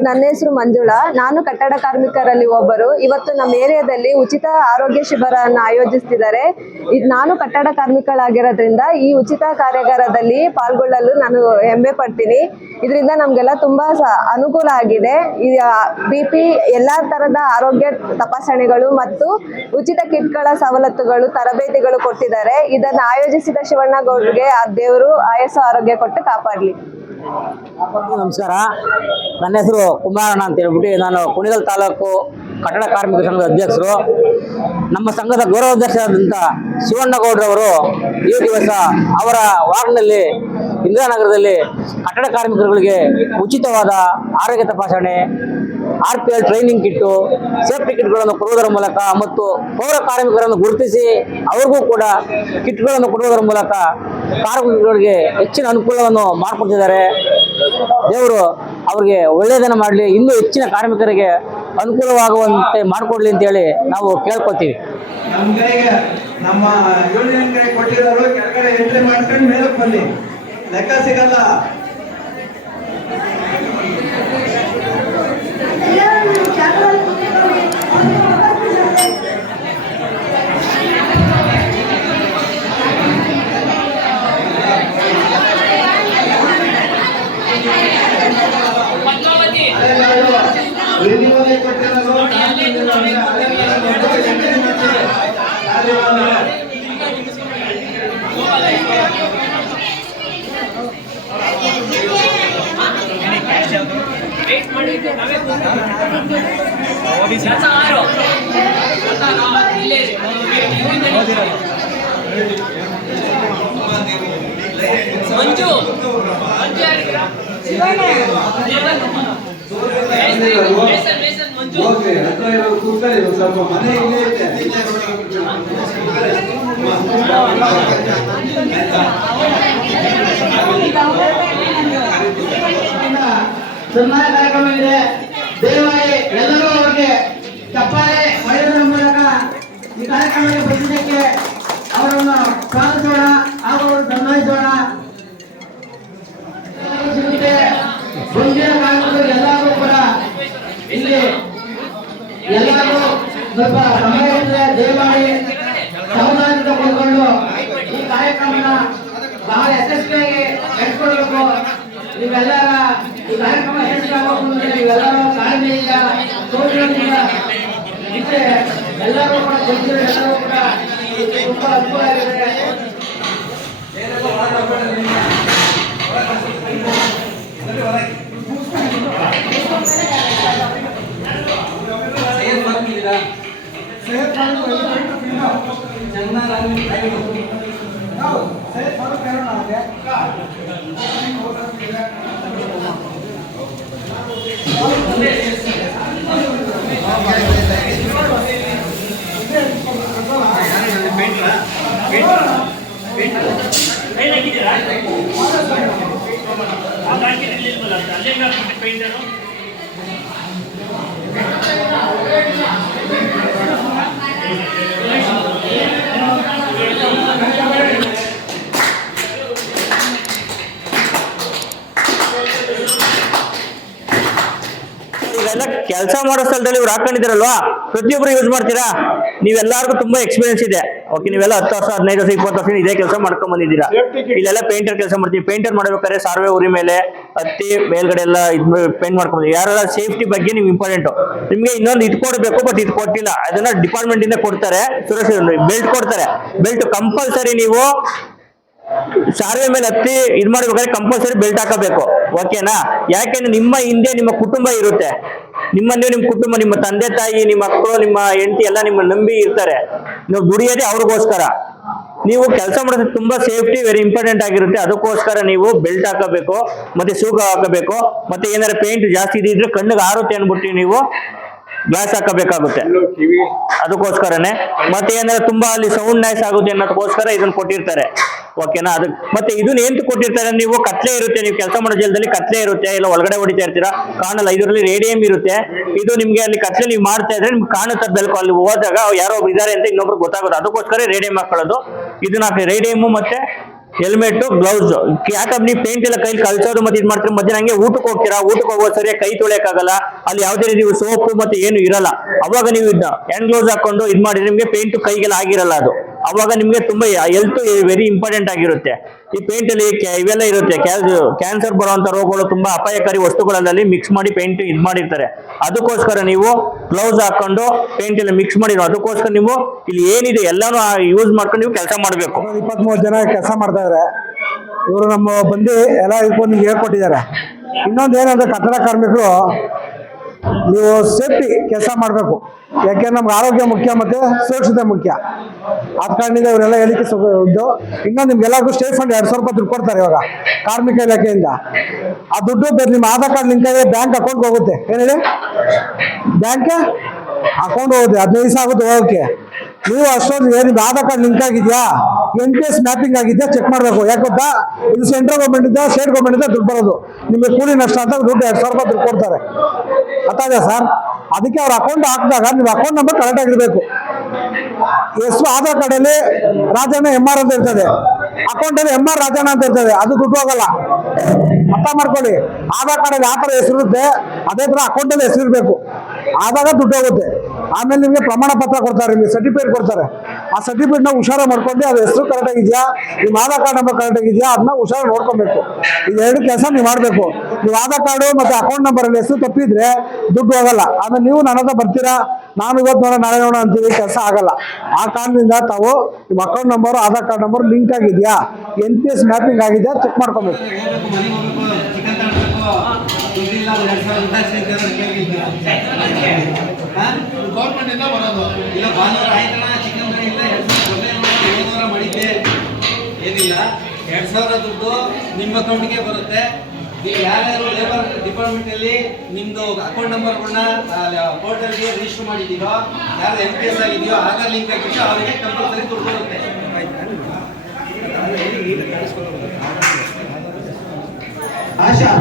ನನ್ನ ಹೆಸರು ಮಂಜುಳಾ, ನಾನು ಕಟ್ಟಡ ಕಾರ್ಮಿಕರಲ್ಲಿ ಒಬ್ಬರು. ಇವತ್ತು ನಮ್ಮ ಏರಿಯಾದಲ್ಲಿ ಉಚಿತ ಆರೋಗ್ಯ ಶಿಬಿರವನ್ನು ಆಯೋಜಿಸ್ತಿದ್ದಾರೆ. ನಾನು ಕಟ್ಟಡ ಕಾರ್ಮಿಕಳಾಗಿರೋದ್ರಿಂದ ಈ ಉಚಿತ ಕಾರ್ಯಾಗಾರದಲ್ಲಿ ಪಾಲ್ಗೊಳ್ಳಲು ನಾನು ಹೆಮ್ಮೆ ಪಡ್ತೀನಿ. ಇದರಿಂದ ನಮಗೆಲ್ಲ ತುಂಬಾ ಅನುಕೂಲ ಆಗಿದೆ. BP ಎಲ್ಲ ತರದ ಆರೋಗ್ಯ ತಪಾಸಣೆಗಳು ಮತ್ತು ಉಚಿತ ಕಿಟ್ಗಳ ಸವಲತ್ತುಗಳು, ತರಬೇತಿಗಳು ಕೊಟ್ಟಿದ್ದಾರೆ. ಇದನ್ನು ಆಯೋಜಿಸಿದ ಶಿವಣ್ಣ ಗೌಡ್ರಿಗೆ ಆ ದೇವರು ಆಯಸ್ಸು ಆರೋಗ್ಯ ಕೊಟ್ಟು ಕಾಪಾಡಲಿ. ನಮಸ್ಕಾರ, ನನ್ನ ಹೆಸರು ಕುಮಾರಣ್ಣ ಅಂತ ಹೇಳ್ಬಿಟ್ಟು ನಾನು ಕುಣಿಗಲ್ ತಾಲೂಕು ಕಟ್ಟಡ ಕಾರ್ಮಿಕ ಸಂಘದ ಅಧ್ಯಕ್ಷರು. ನಮ್ಮ ಸಂಘದ ಗೌರವಾಧ್ಯಕ್ಷರಾದಂಥ ಶಿವಣ್ಣಗೌಡರವರು ಈ ದಿವಸ ಅವರ ವಾರ್ಡ್ನಲ್ಲಿ ಇಂದಿರಾನಗರದಲ್ಲಿ ಕಟ್ಟಡ ಕಾರ್ಮಿಕರುಗಳಿಗೆ ಉಚಿತವಾದ ಆರೋಗ್ಯ ತಪಾಸಣೆ, RPL ಟ್ರೈನಿಂಗ್ ಕಿಟ್ಟು, ಸೇಫ್ಟಿ ಕಿಟ್ಗಳನ್ನು ಕೊಡುವುದರ ಮೂಲಕ ಮತ್ತು ಪೌರ ಕಾರ್ಮಿಕರನ್ನು ಗುರುತಿಸಿ ಅವ್ರಿಗೂ ಕೂಡ ಕಿಟ್ಗಳನ್ನು ಕೊಡುವುದರ ಮೂಲಕ ಕಾರ್ಮಿಕರಿಗೆ ಹೆಚ್ಚಿನ ಅನುಕೂಲವನ್ನು ಮಾಡಿಕೊಡ್ತಿದ್ದಾರೆ. ದೇವರು ಅವ್ರಿಗೆ ಒಳ್ಳೆಯದನ್ನು ಮಾಡಲಿ, ಇನ್ನೂ ಹೆಚ್ಚಿನ ಕಾರ್ಮಿಕರಿಗೆ ಅನುಕೂಲವಾಗುವಂತೆ ಮಾಡಿಕೊಡ್ಲಿ ಅಂತೇಳಿ ನಾವು ಕೇಳ್ಕೊತೀವಿ. ನಮ್ಮ ಕಡೆಗೆ ನಮ್ಮ ಯೂನಿಯನ್ ಕೈ ಕೊಟ್ಟಿರೋರು ಕೆಳಗಡೆ ಎಂಟ್ರಿ ಮಾಡ್ಕೊಂಡು ಮೇಲಕ್ಕೆ ಬನ್ನಿ, ಲೆಕ್ಕ ಸಿಗಲ್ಲ. ಓಕೆ, ಹತ್ರ ಇರೋರು ಕೂತ್ಕೊಳ್ಳಿ, ಒಂದು ಸ್ವಲ್ಪ ಮನೆ ಇಲ್ಲೇ ಇದೆ. ಸನ್ಮಾನ ಕಾರ್ಯಕ್ರಮ ಇದೆ. ದಯಮಾಡಿ ಎಲ್ಲರೂ ಅವರಿಗೆ ಚಪ್ಪಾಳೆ ಹೊಡೆಯುವುದರ ಮೂಲಕ ಈ ಕಾರ್ಯಕ್ರಮಕ್ಕೆ ಬಂದಿದ್ದಕ್ಕೆ ಅವರನ್ನು ಸ್ವಾಗತಿಸೋಣ ಹಾಗೂ ಸನ್ಮಾನಿಸೋಣ. ಬಂದಿರೋ ಕಾರ್ಮಿಕರು ಎಲ್ಲರೂ ಕೂಡ ಇಲ್ಲಿ ಎಲ್ಲರೂ ಸ್ವಲ್ಪ ಸಮಯ ಇದ್ರೆ ದಯಮಾಡಿ ಸಮಾಜದಿಂದ ಕೂತ್ಕೊಂಡು ಈ ಕಾರ್ಯಕ್ರಮನ ಬಹಳ ಯಶಸ್ವಿಯಾಗಿ ನಡೆಸಿಕೊಳ್ಬೇಕು. ನೀವೆಲ್ಲರ ಈ ಕಾರ್ಯಕ್ರಮ ಯಶಸ್ವಿಯಾಗಬೇಕು ಅಂದ್ರೆ ನೀವೆಲ್ಲರೂ ತಾಳ್ಮೆಯಿಂದ ಸೋದರದಿಂದ ಎಲ್ಲರೂ ಕೂಡ ಜನರು ಎಲ್ಲರೂ ಕೂಡ ತುಂಬಾ ಅನುಕೂಲ ಆಗಿದೆ. ಇವೆಲ್ಲ ಕೆಲಸ ಮಾಡೋ ಸ್ಥಳದಲ್ಲಿ ಇವ್ರು ಹಾಕೊಂಡಿದಾರಲ್ವಾ, ಪ್ರತಿಯೊಬ್ರು ಯೂಸ್ ಮಾಡ್ತೀರಾ? ನೀವೆಲ್ಲರಿಗೂ ತುಂಬಾ ಎಕ್ಸ್ಪೀರಿಯನ್ಸ್ ಇದೆ. ಓಕೆ, ನೀವೆಲ್ಲ 10 ವರ್ಷ 15 ವರ್ಷ 20 ವರ್ಷ ಇದೇ ಕೆಲಸ ಮಾಡ್ಕೊಂಡ್ ಬಂದಿದ್ದೀರಾ. ಇಲ್ಲೆಲ್ಲ ಪೇಂಟರ್ ಕೆಲಸ ಮಾಡ್ತೀವಿ. ಪೇಂಟರ್ ಮಾಡ್ಬೇಕಾದ್ರೆ ಸಾರ್ವೆ ಉರಿ ಮೇಲೆ ಹತ್ತಿ ಮೇಲ್ಗಡೆ ಎಲ್ಲ ಪೇಂಟ್ ಮಾಡ್ಕೊಂಡು ಯಾರೆಲ್ಲ ಸೇಫ್ಟಿ ಬಗ್ಗೆ ನೀವು ಇಂಪಾರ್ಟೆಂಟ್. ನಿಮ್ಗೆ ಇನ್ನೊಂದು ಇದು ಕೊಡ್ಬೇಕು, ಬಟ್ ಇದು ಕೊಟ್ಟಿಲ್ಲ. ಅದನ್ನ ಡಿಪಾರ್ಟ್ಮೆಂಟ್ ಇಂದ ಕೊಡ್ತಾರೆ. ಸುರಕ್ಷೆ ಬೆಲ್ಟ್ ಕೊಡ್ತಾರೆ. ಬೆಲ್ಟ್ ಕಂಪಲ್ಸರಿ ನೀವು ಸಾರ್ವೆ ಮೇಲೆ ಹತ್ತಿ ಇದು ಮಾಡ್ಬೇಕಾದ್ರೆ ಕಂಪಲ್ಸರಿ ಬೆಲ್ಟ್ ಹಾಕಬೇಕು. ಓಕೆನಾ? ಯಾಕೆಂದ್ರೆ ನಿಮ್ಮ ಹಿಂದೆ ನಿಮ್ಮ ಕುಟುಂಬ ಇರುತ್ತೆ. ನಿಮ್ಮನ್ನೇ ನಿಮ್ಮ ಕುಟುಂಬ, ನಿಮ್ಮ ತಂದೆ ತಾಯಿ, ನಿಮ್ಮ ಮಕ್ಕಳು, ನಿಮ್ಮ ಹೆಂಡತಿ ಎಲ್ಲ ನಿಮ್ಮ ನಂಬಿ ಇರ್ತಾರೆ. ನೀವು ದುಡಿಯೋದೇ ಅವ್ರಿಗೋಸ್ಕರ. ನೀವು ಕೆಲಸ ಮಾಡೋದು ತುಂಬಾ ಸೇಫ್ಟಿ ವೆರಿ ಇಂಪಾರ್ಟೆಂಟ್ ಆಗಿರುತ್ತೆ. ಅದಕ್ಕೋಸ್ಕರ ನೀವು ಬೆಲ್ಟ್ ಹಾಕಬೇಕು, ಮತ್ತೆ ಶೂ ಹಾಕಬೇಕು. ಮತ್ತೆ ಏನಾರ ಪೇಂಟ್ ಜಾಸ್ತಿ ಇದ್ರೆ ಕಣ್ಣಿಗೆ ಆರುತ್ತೆ ಅನ್ಬಿಟ್ಟು ನೀವು ಗ್ಲಾಸ್ ಹಾಕಬೇಕಾಗುತ್ತೆ. ಅದಕ್ಕೋಸ್ಕರನೇ. ಮತ್ತೆ ಏನಾರ ತುಂಬಾ ಅಲ್ಲಿ ಸೌಂಡ್ ನಾಯ್ಸ್ ಆಗುತ್ತೆ ಅನ್ನೋದಕ್ಕೋಸ್ಕರ ಇದನ್ನ ಕೊಟ್ಟಿರ್ತಾರೆ. ಓಕೆನಾ? ಅದಕ್ಕೆ ಮತ್ತೆ ಇದನ್ನ ಏನ್ ಕೊಟ್ಟಿರ್ತಾರೆ, ನೀವು ಕತ್ಲೆ ಇರುತ್ತೆ, ನೀವು ಕೆಲಸ ಮಾಡೋ ಜಾಗದಲ್ಲಿ ಕತ್ಲೆ ಇರುತ್ತೆ, ಇಲ್ಲ ಒಳಗಡೆ ಹೊಡಿತಾ ಇರ್ತೀರಾ, ಕಾಣಲ್ಲ. ಇದರಲ್ಲಿ ರೇಡಿಯಂ ಇರುತ್ತೆ. ಇದು ನಿಮ್ಗೆ ಅಲ್ಲಿ ಕತ್ಲೆ ನೀವು ಮಾಡ್ತಾ ಇದ್ರೆ ನಿಮ್ಗೆ ಕಾಣುತ್ತೆ ಬೆಳಕು. ಅಲ್ಲಿ ಹೋದಾಗ ಯಾರೋ ಒಬ್ರು ಇದಾರೆ ಅಂತ ಇನ್ನೊಬ್ರು ಗೊತ್ತಾಗುತ್ತೆ. ಅದಕ್ಕೋಸ್ಕರ ರೇಡಿಯಂ ಹಾಕೊಳ್ಳೋದು. ಇದನ್ನ ಹಾಕಿ ರೇಡಿಯಮ್ ಮತ್ತೆ ಹೆಲ್ಮೆಟ್, ಗ್ಲೌಸ್. ಯಾಕಂದ್ರೆ ನೀವು ಪೇಂಟ್ ಎಲ್ಲ ಕೈಲಿ ಕಲ್ಸೋದು ಮತ್ತೆ ಇದು ಮಾಡ್ತೀರಾ. ಮಧ್ಯಾಹ್ನ ಹಂಗೆ ಊಟಕ್ಕೆ ಹೋಗ್ತೀರಾ, ಊಟಕ್ಕೆ ಹೋಗೋ ಸರಿಯಾಗಿ ಕೈ ತೊಳೆಯಕ್ಕಾಗಲ್ಲ. ಅಲ್ಲಿ ಯಾವುದೇ ರೀತಿ ಸೋಪು ಮತ್ತೆ ಏನು ಇರಲ್ಲ. ಅವಾಗ ನೀವು ಇದನ್ನ ಹ್ಯಾಂಡ್ ಗ್ಲೌಸ್ ಹಾಕೊಂಡು ಇದು ಮಾಡಿದ್ರೆ ನಿಮ್ಗೆ ಪೇಂಟ್ ಕೈಗೆಲ್ಲ ಆಗಿರಲ್ಲ. ಅದು ಅವಾಗ ನಿಮ್ಗೆ ತುಂಬಾ ಹೆಲ್ತ್ ವೆರಿ ಇಂಪಾರ್ಟೆಂಟ್ ಆಗಿರುತ್ತೆ. ಈ ಪೇಂಟ್ ಅಲ್ಲಿ ಇವೆಲ್ಲ ಇರುತ್ತೆ. ಕ್ಯಾನ್ಸರ್ ಬರುವಂತ ರೋಗಗಳು ತುಂಬಾ ಅಪಾಯಕಾರಿ ವಸ್ತುಗಳಲ್ಲಿ ಮಿಕ್ಸ್ ಮಾಡಿ ಪೇಂಟ್ ಇದು ಮಾಡಿರ್ತಾರೆ. ಅದಕ್ಕೋಸ್ಕರ ನೀವು ಗ್ಲೌಸ್ ಹಾಕೊಂಡು ಪೇಂಟ್ ಎಲ್ಲ ಮಿಕ್ಸ್ ಮಾಡಿರೋ. ಅದಕ್ಕೋಸ್ಕರ ನೀವು ಇಲ್ಲಿ ಏನಿದೆ ಎಲ್ಲಾನು ಯೂಸ್ ಮಾಡ್ಕೊಂಡು ನೀವು ಕೆಲಸ ಮಾಡಬೇಕು. 23 ಜನ ಕೆಲಸ ಮಾಡ್ತಾ ಇದ್ದಾರೆ. ಇವರು ನಮ್ಮ ಬಂದು ಎಲ್ಲ ಇಟ್ಕೊಂಡು ನಿಮ್ಗೆ ಹೇಳ್ಕೊಟ್ಟಿದ್ದಾರೆ. ಇನ್ನೊಂದು ಏನಂದ್ರೆ ಕಟ್ಟಡ ಕಾರ್ಮಿಕರು ನೀವು ಸೇಫ್ಟಿ ಕೆಲಸ ಮಾಡಬೇಕು. ಯಾಕೆಂದ್ರೆ ನಮ್ಗೆ ಆರೋಗ್ಯ ಮುಖ್ಯ ಮತ್ತೆ ಸುರಕ್ಷತೆ ಮುಖ್ಯ. ಆದ ಕಾರಣದಿಂದ ಇವರೆಲ್ಲ ಹೇಳಿಕೆ ಇದ್ದು. ಇನ್ನೊಂದು ನಿಮ್ಗೆಲ್ಲರಿಗೂ ಸ್ಟೇಟ್ ಫಂಡ್ 2,000 ರೂಪಾಯಿ ದುಡ್ಡು ಕೊಡ್ತಾರೆ ಇವಾಗ ಕಾರ್ಮಿಕ ಇಲಾಖೆಯಿಂದ. ಆ ದುಡ್ಡು ನಿಮ್ಮ ಆಧಾರ್ ಕಾರ್ಡ್ ಲಿಂಕ್ ಆಗಿದೆ, ಬ್ಯಾಂಕ್ ಅಕೌಂಟ್ಗೆ ಹೋಗುತ್ತೆ. ಏನು ಹೇಳಿ, ಬ್ಯಾಂಕ್ ಅಕೌಂಟ್ ಹೋಗುತ್ತೆ. 15 ದಿವಸ ಆಗುತ್ತೆ ಹೋಗೋಕ್ಕೆ. ನೀವು ಅಷ್ಟೊಂದು ನಿಮ್ಗೆ ಆಧಾರ್ ಕಾರ್ಡ್ ಲಿಂಕ್ ಆಗಿದೆಯಾ, NPS ಮ್ಯಾಪಿಂಗ್ ಆಗಿದೆಯಾ ಚೆಕ್ ಮಾಡಬೇಕು. ಯಾಕೆ ಗೊತ್ತಾ, ಇದು ಸೆಂಟ್ರಲ್ ಗೌರ್ಮೆಂಟ್ ಇಂದ ಸ್ಟೇಟ್ ಗೌರ್ಮೆಂಟ್ ಇಂದ ದುಡ್ಡು ಬರೋದು. ನಿಮಗೆ ಕೂಲಿ ನಷ್ಟ ಅಂತ ದುಡ್ಡು 2,000 ರೂಪಾಯಿ ದುಡ್ಡು ಕೊಡ್ತಾರೆ. ಗೊತ್ತಾಗಿದೆ ಸರ್? ಅದಕ್ಕೆ ಅವ್ರ ಅಕೌಂಟ್ ಹಾಕಿದಾಗ ನಿಮ್ಮ ಅಕೌಂಟ್ ನಂಬರ್ ಕರೆಕ್ಟ್ ಆಗಿರ್ಬೇಕು. ಎಷ್ಟು ಆಧಾರ್ ಕಾರ್ಡಲ್ಲಿ ರಾಜಣ್ಣ MR ಅಂತ ಇರ್ತದೆ, ಅಕೌಂಟಲ್ಲಿ MR ರಾಜಣ್ಣ ಅಂತ ಇರ್ತದೆ. ಅದು ದುಡ್ಡು ಹೋಗಲ್ಲ. ಅರ್ಥ ಮಾಡ್ಕೊಳ್ಳಿ. ಆಧಾರ್ ಕಾರ್ಡಲ್ಲಿ ಯಾವ ಥರ ಹೆಸರಿರುತ್ತೆ ಅದೇ ಥರ ಅಕೌಂಟಲ್ಲಿ ಹೆಸರಿರ್ಬೇಕು. ಆದಾಗ ದುಡ್ಡು ಹೋಗುತ್ತೆ. ಆಮೇಲೆ ನಿಮಗೆ ಪ್ರಮಾಣ ಪತ್ರ ಕೊಡ್ತಾರೆ, ನಿಮಗೆ ಸರ್ಟಿಫಿಕೇಟ್ ಕೊಡ್ತಾರೆ. ಆ ಸರ್ಟಿಫಿಕೇಟ್ನ ಹುಷಾರ ಮಾಡ್ಕೊಂಡು ಅದು ಹೆಸರು ಕರೆಕ್ಟ್ ಆಗಿದೆಯಾ, ನಿಮ್ಮ ಆಧಾರ್ ಕಾರ್ಡ್ ನಂಬರ್ ಕರೆಕ್ಟ್ ಆಗಿದೆಯಾ ಅದನ್ನ ಹುಷಾರ ನೋಡ್ಕೊಬೇಕು. ಇದೆರಡು ಕೆಲಸ ನೀವು ಮಾಡಬೇಕು. ನೀವು ಆಧಾರ್ ಕಾರ್ಡು ಮತ್ತು ಅಕೌಂಟ್ ನಂಬರಲ್ಲಿ ಹೆಸರು ತಪ್ಪಿದ್ರೆ ದುಡ್ಡು ಹೋಗಲ್ಲ. ಆಮೇಲೆ ನೀವು ನನ್ನ ಹತ್ರ ಬರ್ತೀರಾ, ನಾನು ಇವತ್ತು ನೋಡೋಣ ನಾಳೆ ನೋಡೋಣ ಅಂತೀವಿ, ಕೆಲಸ ಆಗಲ್ಲ. ಆ ಕಾರಣದಿಂದ ತಾವು ನಿಮ್ಮ account number Aadhaar card number link ಆಗಿದೆಯಾ, NPS ಮ್ಯಾಪಿಂಗ್ ಆಗಿದೆಯಾ ಚೆಕ್ ಮಾಡ್ಕೊಬೇಕು. ಏನಿಲ್ಲ 2000 ದುಡ್ಡು ನಿಮ್ಮ ಅಕೌಂಟ್ಗೆ ಬರುತ್ತೆ. ಯಾರ್ಯಾರು ಲೇಬರ್ ಡಿಪಾರ್ಟ್ಮೆಂಟ್ ಅಲ್ಲಿ ನಿಮ್ದು ಅಕೌಂಟ್ ನಂಬರ್ಗಳನ್ನ ಪೋರ್ಟಲ್ಗೆ ರಿಜಿಸ್ಟರ್ ಮಾಡಿದೀರೋ, ಯಾರು NPS ಆಗಿದೆಯೋ ಆಧಾರ್ ಲಿಂಕ್ ಆಗಿದೆಯೋ ಅವರಿಗೆ ಕಂಪಲ್ಸರಿ ದುಡ್ಡು ಬರುತ್ತೆ. ಆಶಾ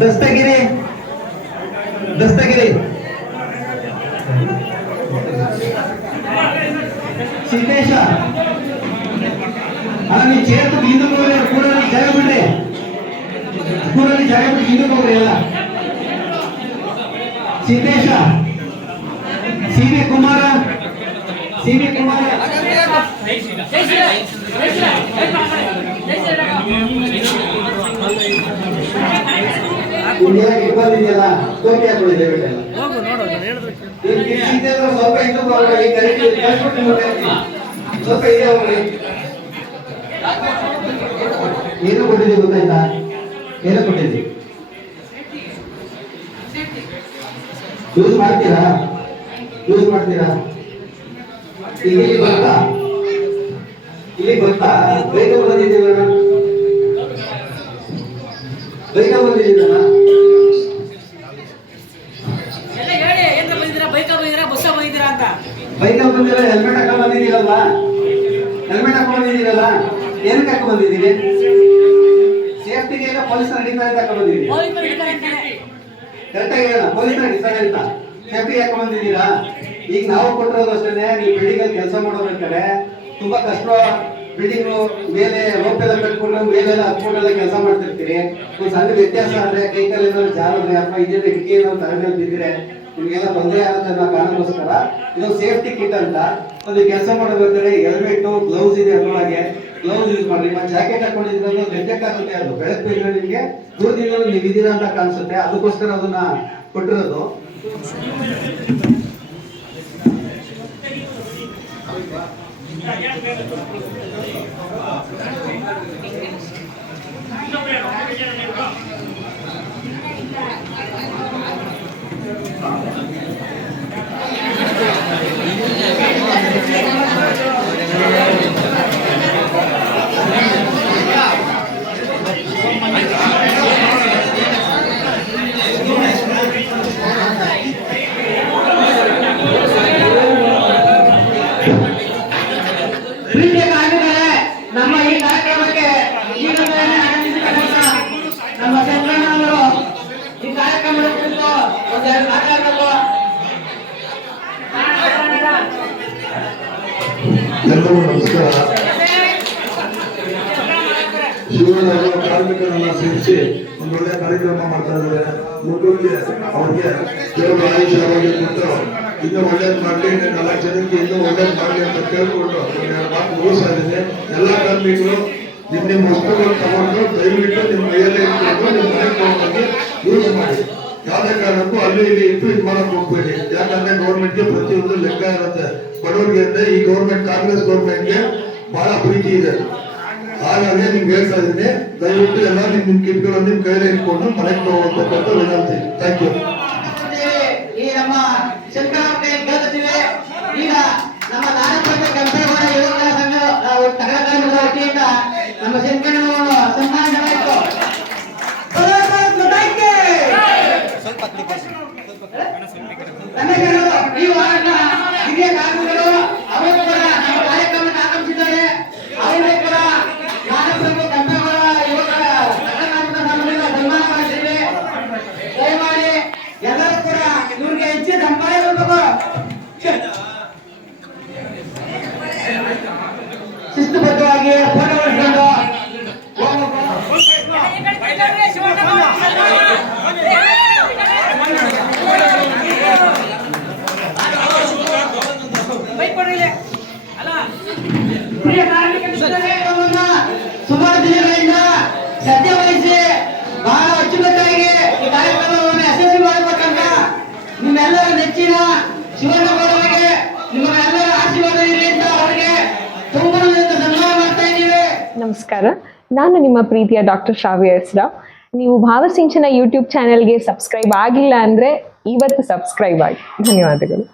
ದಸ್ತಗಿರಿ ಸಿದ್ದೇಶ ನೀ ಚೇರ್ತು ಹಿಂದೂ ಕೂಡಲ್ಲಿ ಜಾಗ ಬಿಡ್ರಿ, ಕೂಡಲ್ಲಿ ಜಾಗ ಬಿಟ್ಟು ಹಿಂದೂ ಹೋಗ್ರಿ ಎಲ್ಲ. ಸಿದ್ದೇಶ ಸಿ.ವಿ. ಕುಮಾರ ಬಂದಿದೆಯಲ್ಲ ಟೋಪಿ ಹಾಕೊಂಡಿದೆ ಸ್ವಲ್ಪ ಸ್ವಲ್ಪ ಇದೆ ಹೋಗ್ರಿ. ಏನು ಕೊಟ್ಟಿದ್ದೀವಿ ಗೊತ್ತಾಯ್ತಾ? ಏನು ಕೊಟ್ಟಿದ್ದೀವಿ ಯೂಸ್ ಮಾಡ್ತೀರಾ ಇಲ್ಲಿ ಗೊತ್ತಾ ಬೈಕ್ ಬಂದಿದ್ದೀರ ಬೈಕಲ್ಲಿ ಬಂದಿರ ಹೆಲ್ಮೆಟ್ ಹಾಕೊಂಡ್ ಬಂದಿದ್ದೀರಲ್ಲ ಏನಕ್ಕೆ ಹಾಕೊಂಡ್ ಬಂದಿದ್ದೀರಿ? ಸೇಫ್ಟಿಗೆ ಈಗ ಪೊಲೀಸ್ ನಡೀತಾ ಅಂತ ಹಾಕೊಂಡ್ ಬಂದಿದ್ದೀರಿ. ಕರೆಕ್ಟಾಗಿ ಹೇಳ, ಪೊಲೀಸ್ ನಡೀತಾರೆ ಅಂತ ಸೇಫ್ಟಿಗೆ ಹಾಕೊಂಡ್ ಬಂದಿದ್ದೀರಾ? ಈಗ ನಾವು ಕೊಟ್ಟಿರೋದು ಅಷ್ಟೇ. ನೀವು ಬಿಲ್ಡಿಂಗ್ ಅಲ್ಲಿ ಕೆಲಸ ಮಾಡೋಬೇಕಾದ್ರೆ ತುಂಬಾ ಕಷ್ಟ. ಬಿಲ್ಡಿಂಗ್ ಮೇಲೆ ರೋಪ್ ಎಲ್ಲ ಕಟ್ಕೊಂಡು ಮೇಲೆಲ್ಲ ಹತ್ಕೊಂಡೆಲ್ಲ ಕೆಲಸ ಮಾಡ್ತಿರ್ತೀರಿ. ಒಂದು ಸಣ್ಣ ವ್ಯತ್ಯಾಸ ಅಂದ್ರೆ ಕೈ ಕಾಲ ಏನಾದ್ರು ಜಾರಿದ್ರೆ ಅಥವಾ ಇದೇನು ಹಿಡಿಕೆ ಏನಾದ್ರು ತಲೆ ಮೇಲೆ ಬಿದ್ದರೆ ನಿಮಗೆಲ್ಲ ತೊಂದರೆ ಆಗುತ್ತೆ ಅನ್ನೋ ಕಾರಣಕ್ಕೋಸ್ಕರ ಇದು ಸೇಫ್ಟಿ ಕಿಟ್ ಅಂತ. ಒಂದು ಕೆಲಸ ಮಾಡಬೇಕಾದ್ರೆ ಹೆಲ್ಮೆಟ್, ಗ್ಲೌಸ್ ಇದೆ, ಅದರೊಳಗೆ ಗ್ಲೌಸ್ ಯೂಸ್ ಮಾಡಿ. ಮತ್ತೆ ಜಾಕೆಟ್ ಹಾಕೊಂಡಿದ್ರೆ ಗೆದ್ದಕ್ಕಾಗುತ್ತೆ. ಅದು ಬೆಳಕು ಬಿದ್ದರೆ ನಿಮಗೆ ದೂರದಿಂದ ನೀವು ಇದೀರಾ ಅಂತ ಕಾಣಿಸುತ್ತೆ, ಅದಕ್ಕೋಸ್ಕರ ಅದನ್ನ ಕೊಟ್ಟಿರೋದು. ನಮ್ಮ ಈ ಕಾರ್ಯಕ್ರಮಕ್ಕೆ ನಮ್ಮ ಸಂಘಟನೆಯವರು ಈ ಕಾರ್ಯಕ್ರಮದ ಕುರಿತು ಒಂದೆರಡು ಮಾತಾಡಬೇಕು. ಎಲ್ಲರಿಗೂ ನಮಸ್ಕಾರ. ಶಿವನವರು ಕಾರ್ಮಿಕರನ್ನ ಸೇರಿಸಿ ಒಂದು ಒಳ್ಳೆಯ ಕಾರ್ಯಕ್ರಮ ಮಾಡ್ತಾ ಇದ್ದಾರೆ. ಮಕ್ಕಳಿಗೆ ಅವ್ರಿಗೆ ದೇವರು ಆಯುಷ್ಯ ಕೊಟ್ಟು ಇನ್ನೂ ಒಳ್ಳೇದು ಮಾಡಲಿ, 4 ಜನಕ್ಕೆ ಇನ್ನೂ ಒಳ್ಳೇದು ಮಾಡಲಿ ಅಂತ ಕೇಳ್ಕೊಂಡು ಮಾತು ಮುಗಿಸ್ತಾ ಇದ್ದೀನಿ. ಎಲ್ಲ ಕಾರ್ಮಿಕರು ನಿಮ್ಮ ವಸ್ತುಗಳು ತಗೊಂಡು ದಯವಿಟ್ಟು ನಿಮ್ಮ ಕೈಯಲ್ಲೇ ಇಟ್ಕೊಂಡು ನಿಮ್ಮ ಮನೆಗೆ ತಗೊಂಡೋಗಿ ಯೂಸ್ ಮಾಡಿ. ಯಾವುದೇ ಕಾರಣಕ್ಕೂ ಅಲ್ಲಿ ಇಲ್ಲಿ ಇಟ್ಟು ಇದು ಮಾಡಕ್ ಹೋಗ್ಬೇಡಿ. ಯಾಕಂದ್ರೆ ಗೌರ್ಮೆಂಟ್ಗೆ ಪ್ರತಿಯೊಂದು ಲೆಕ್ಕ ಇರುತ್ತೆ. ಬಡವರಿಗೆ ಅಂದ್ರೆ ಈ ಗೌರ್ಮೆಂಟ್, ಕಾಂಗ್ರೆಸ್ ಗೌರ್ಮೆಂಟ್ಗೆ ಬಹಳ ಪ್ರೀತಿ ಇದೆ. ಹಾಗಾಗಿ ನಿಮ್ಗೆ ಹೇಳ್ತಾ ಇದ್ದೀನಿ, ದಯವಿಟ್ಟು ಎಲ್ಲ ನಿಮ್ಮ ಕಿಟ್ಗಳನ್ನು ನಿಮ್ಮ ಕೈಯಲ್ಲಿ ಇಟ್ಕೊಂಡು ಮನೆಗೆ ತಗೋಬೇಕಂತ ವಿನಂತಿ. Thank you. ಈ ನಮ್ಮ ಶಂಕರಕ್ಕೆ ಕೇಳ್ತೀವಿ. ಈಗ ನಮ್ಮ ನಾಡಪ್ರಭು ಕೆಂಪೇಗೌಡ ಯುವಕರ ಸಂಘ ತಗಡಕಾರರ ವತಿಯಿಂದ ನಮ್ಮ ಶಂಕರನವರು ಸನ್ಮಾನಿಸಲಾಯಿತು. ಈ ವಾರದ ಹಿರಿಯ ಕಾರ್ಮಿಕರು ಅವರು ಕೂಡ ನಮ್ಮ ಕಾರ್ಯಕ್ರಮಕ್ಕೆ ಆಗಮಿಸಿದ್ದಾರೆ. ಅವರು ಕೂಡ ನಾಡಪ್ರಭು ಕೆಂಪೇಗೌಡ ಯುವಕರ ತಗಡಕಾರರ ಸಂಘದಿಂದ ಸನ್ಮಾನ ಮಾಡಿದ್ದೇವೆ. ದಯಮಾಡಿ ಎಲ್ಲರೂ ಕೂಡ ಇವ್ರಿಗೆ ಹೆಚ್ಚಿನ ಸಂಪಾದನೆ ಶಿಸ್ತುಬದ್ಧವಾಗಿ ಫೋಟೋ ಹೊಡ್ಕೊಂಡು ಹಿರಿಯ ಕಾರ್ಮಿಕ ಮಿತ್ರರನ್ನ ಸುಮಾರು ದಿನಗಳಿಂದ ಶ್ರದ್ಧೆ ವಹಿಸಿ ಬಹಳ ಅಚ್ಚುಕಟ್ಟಾಗಿ ಈ ಕಾರ್ಯಕ್ರಮವನ್ನು ಯಶಸ್ವಿ ಮಾಡಬೇಕಂತ ನಿಮ್ಮೆಲ್ಲರ ನೆಚ್ಚಿನ ಶಿವಣ್ಣಗೌಡರಿಗೆ ನಿಮ್ಮೆಲ್ಲರ ಆಶೀರ್ವಾದ ಇರಲಿ ಅಂತ ಅವರಿಗೆ ತುಂಬಾ ಸನ್ಮಾನ ಮಾಡ್ತಾ ಇದ್ದೀವಿ. ನಮಸ್ಕಾರ, ನಾನು ನಿಮ್ಮ ಪ್ರೀತಿಯ ಡಾಕ್ಟರ್ ಶ್ರಾವ್ಯ ಎಸ್ ರಾವ್. ನೀವು ಭಾವಸಿಂಚನ ಯೂಟ್ಯೂಬ್ ಚಾನೆಲ್ಗೆ ಸಬ್ಸ್ಕ್ರೈಬ್ ಆಗಿಲ್ಲ ಅಂದರೆ ಇವತ್ತು ಸಬ್ಸ್ಕ್ರೈಬ್ ಆಗಿ. ಧನ್ಯವಾದಗಳು.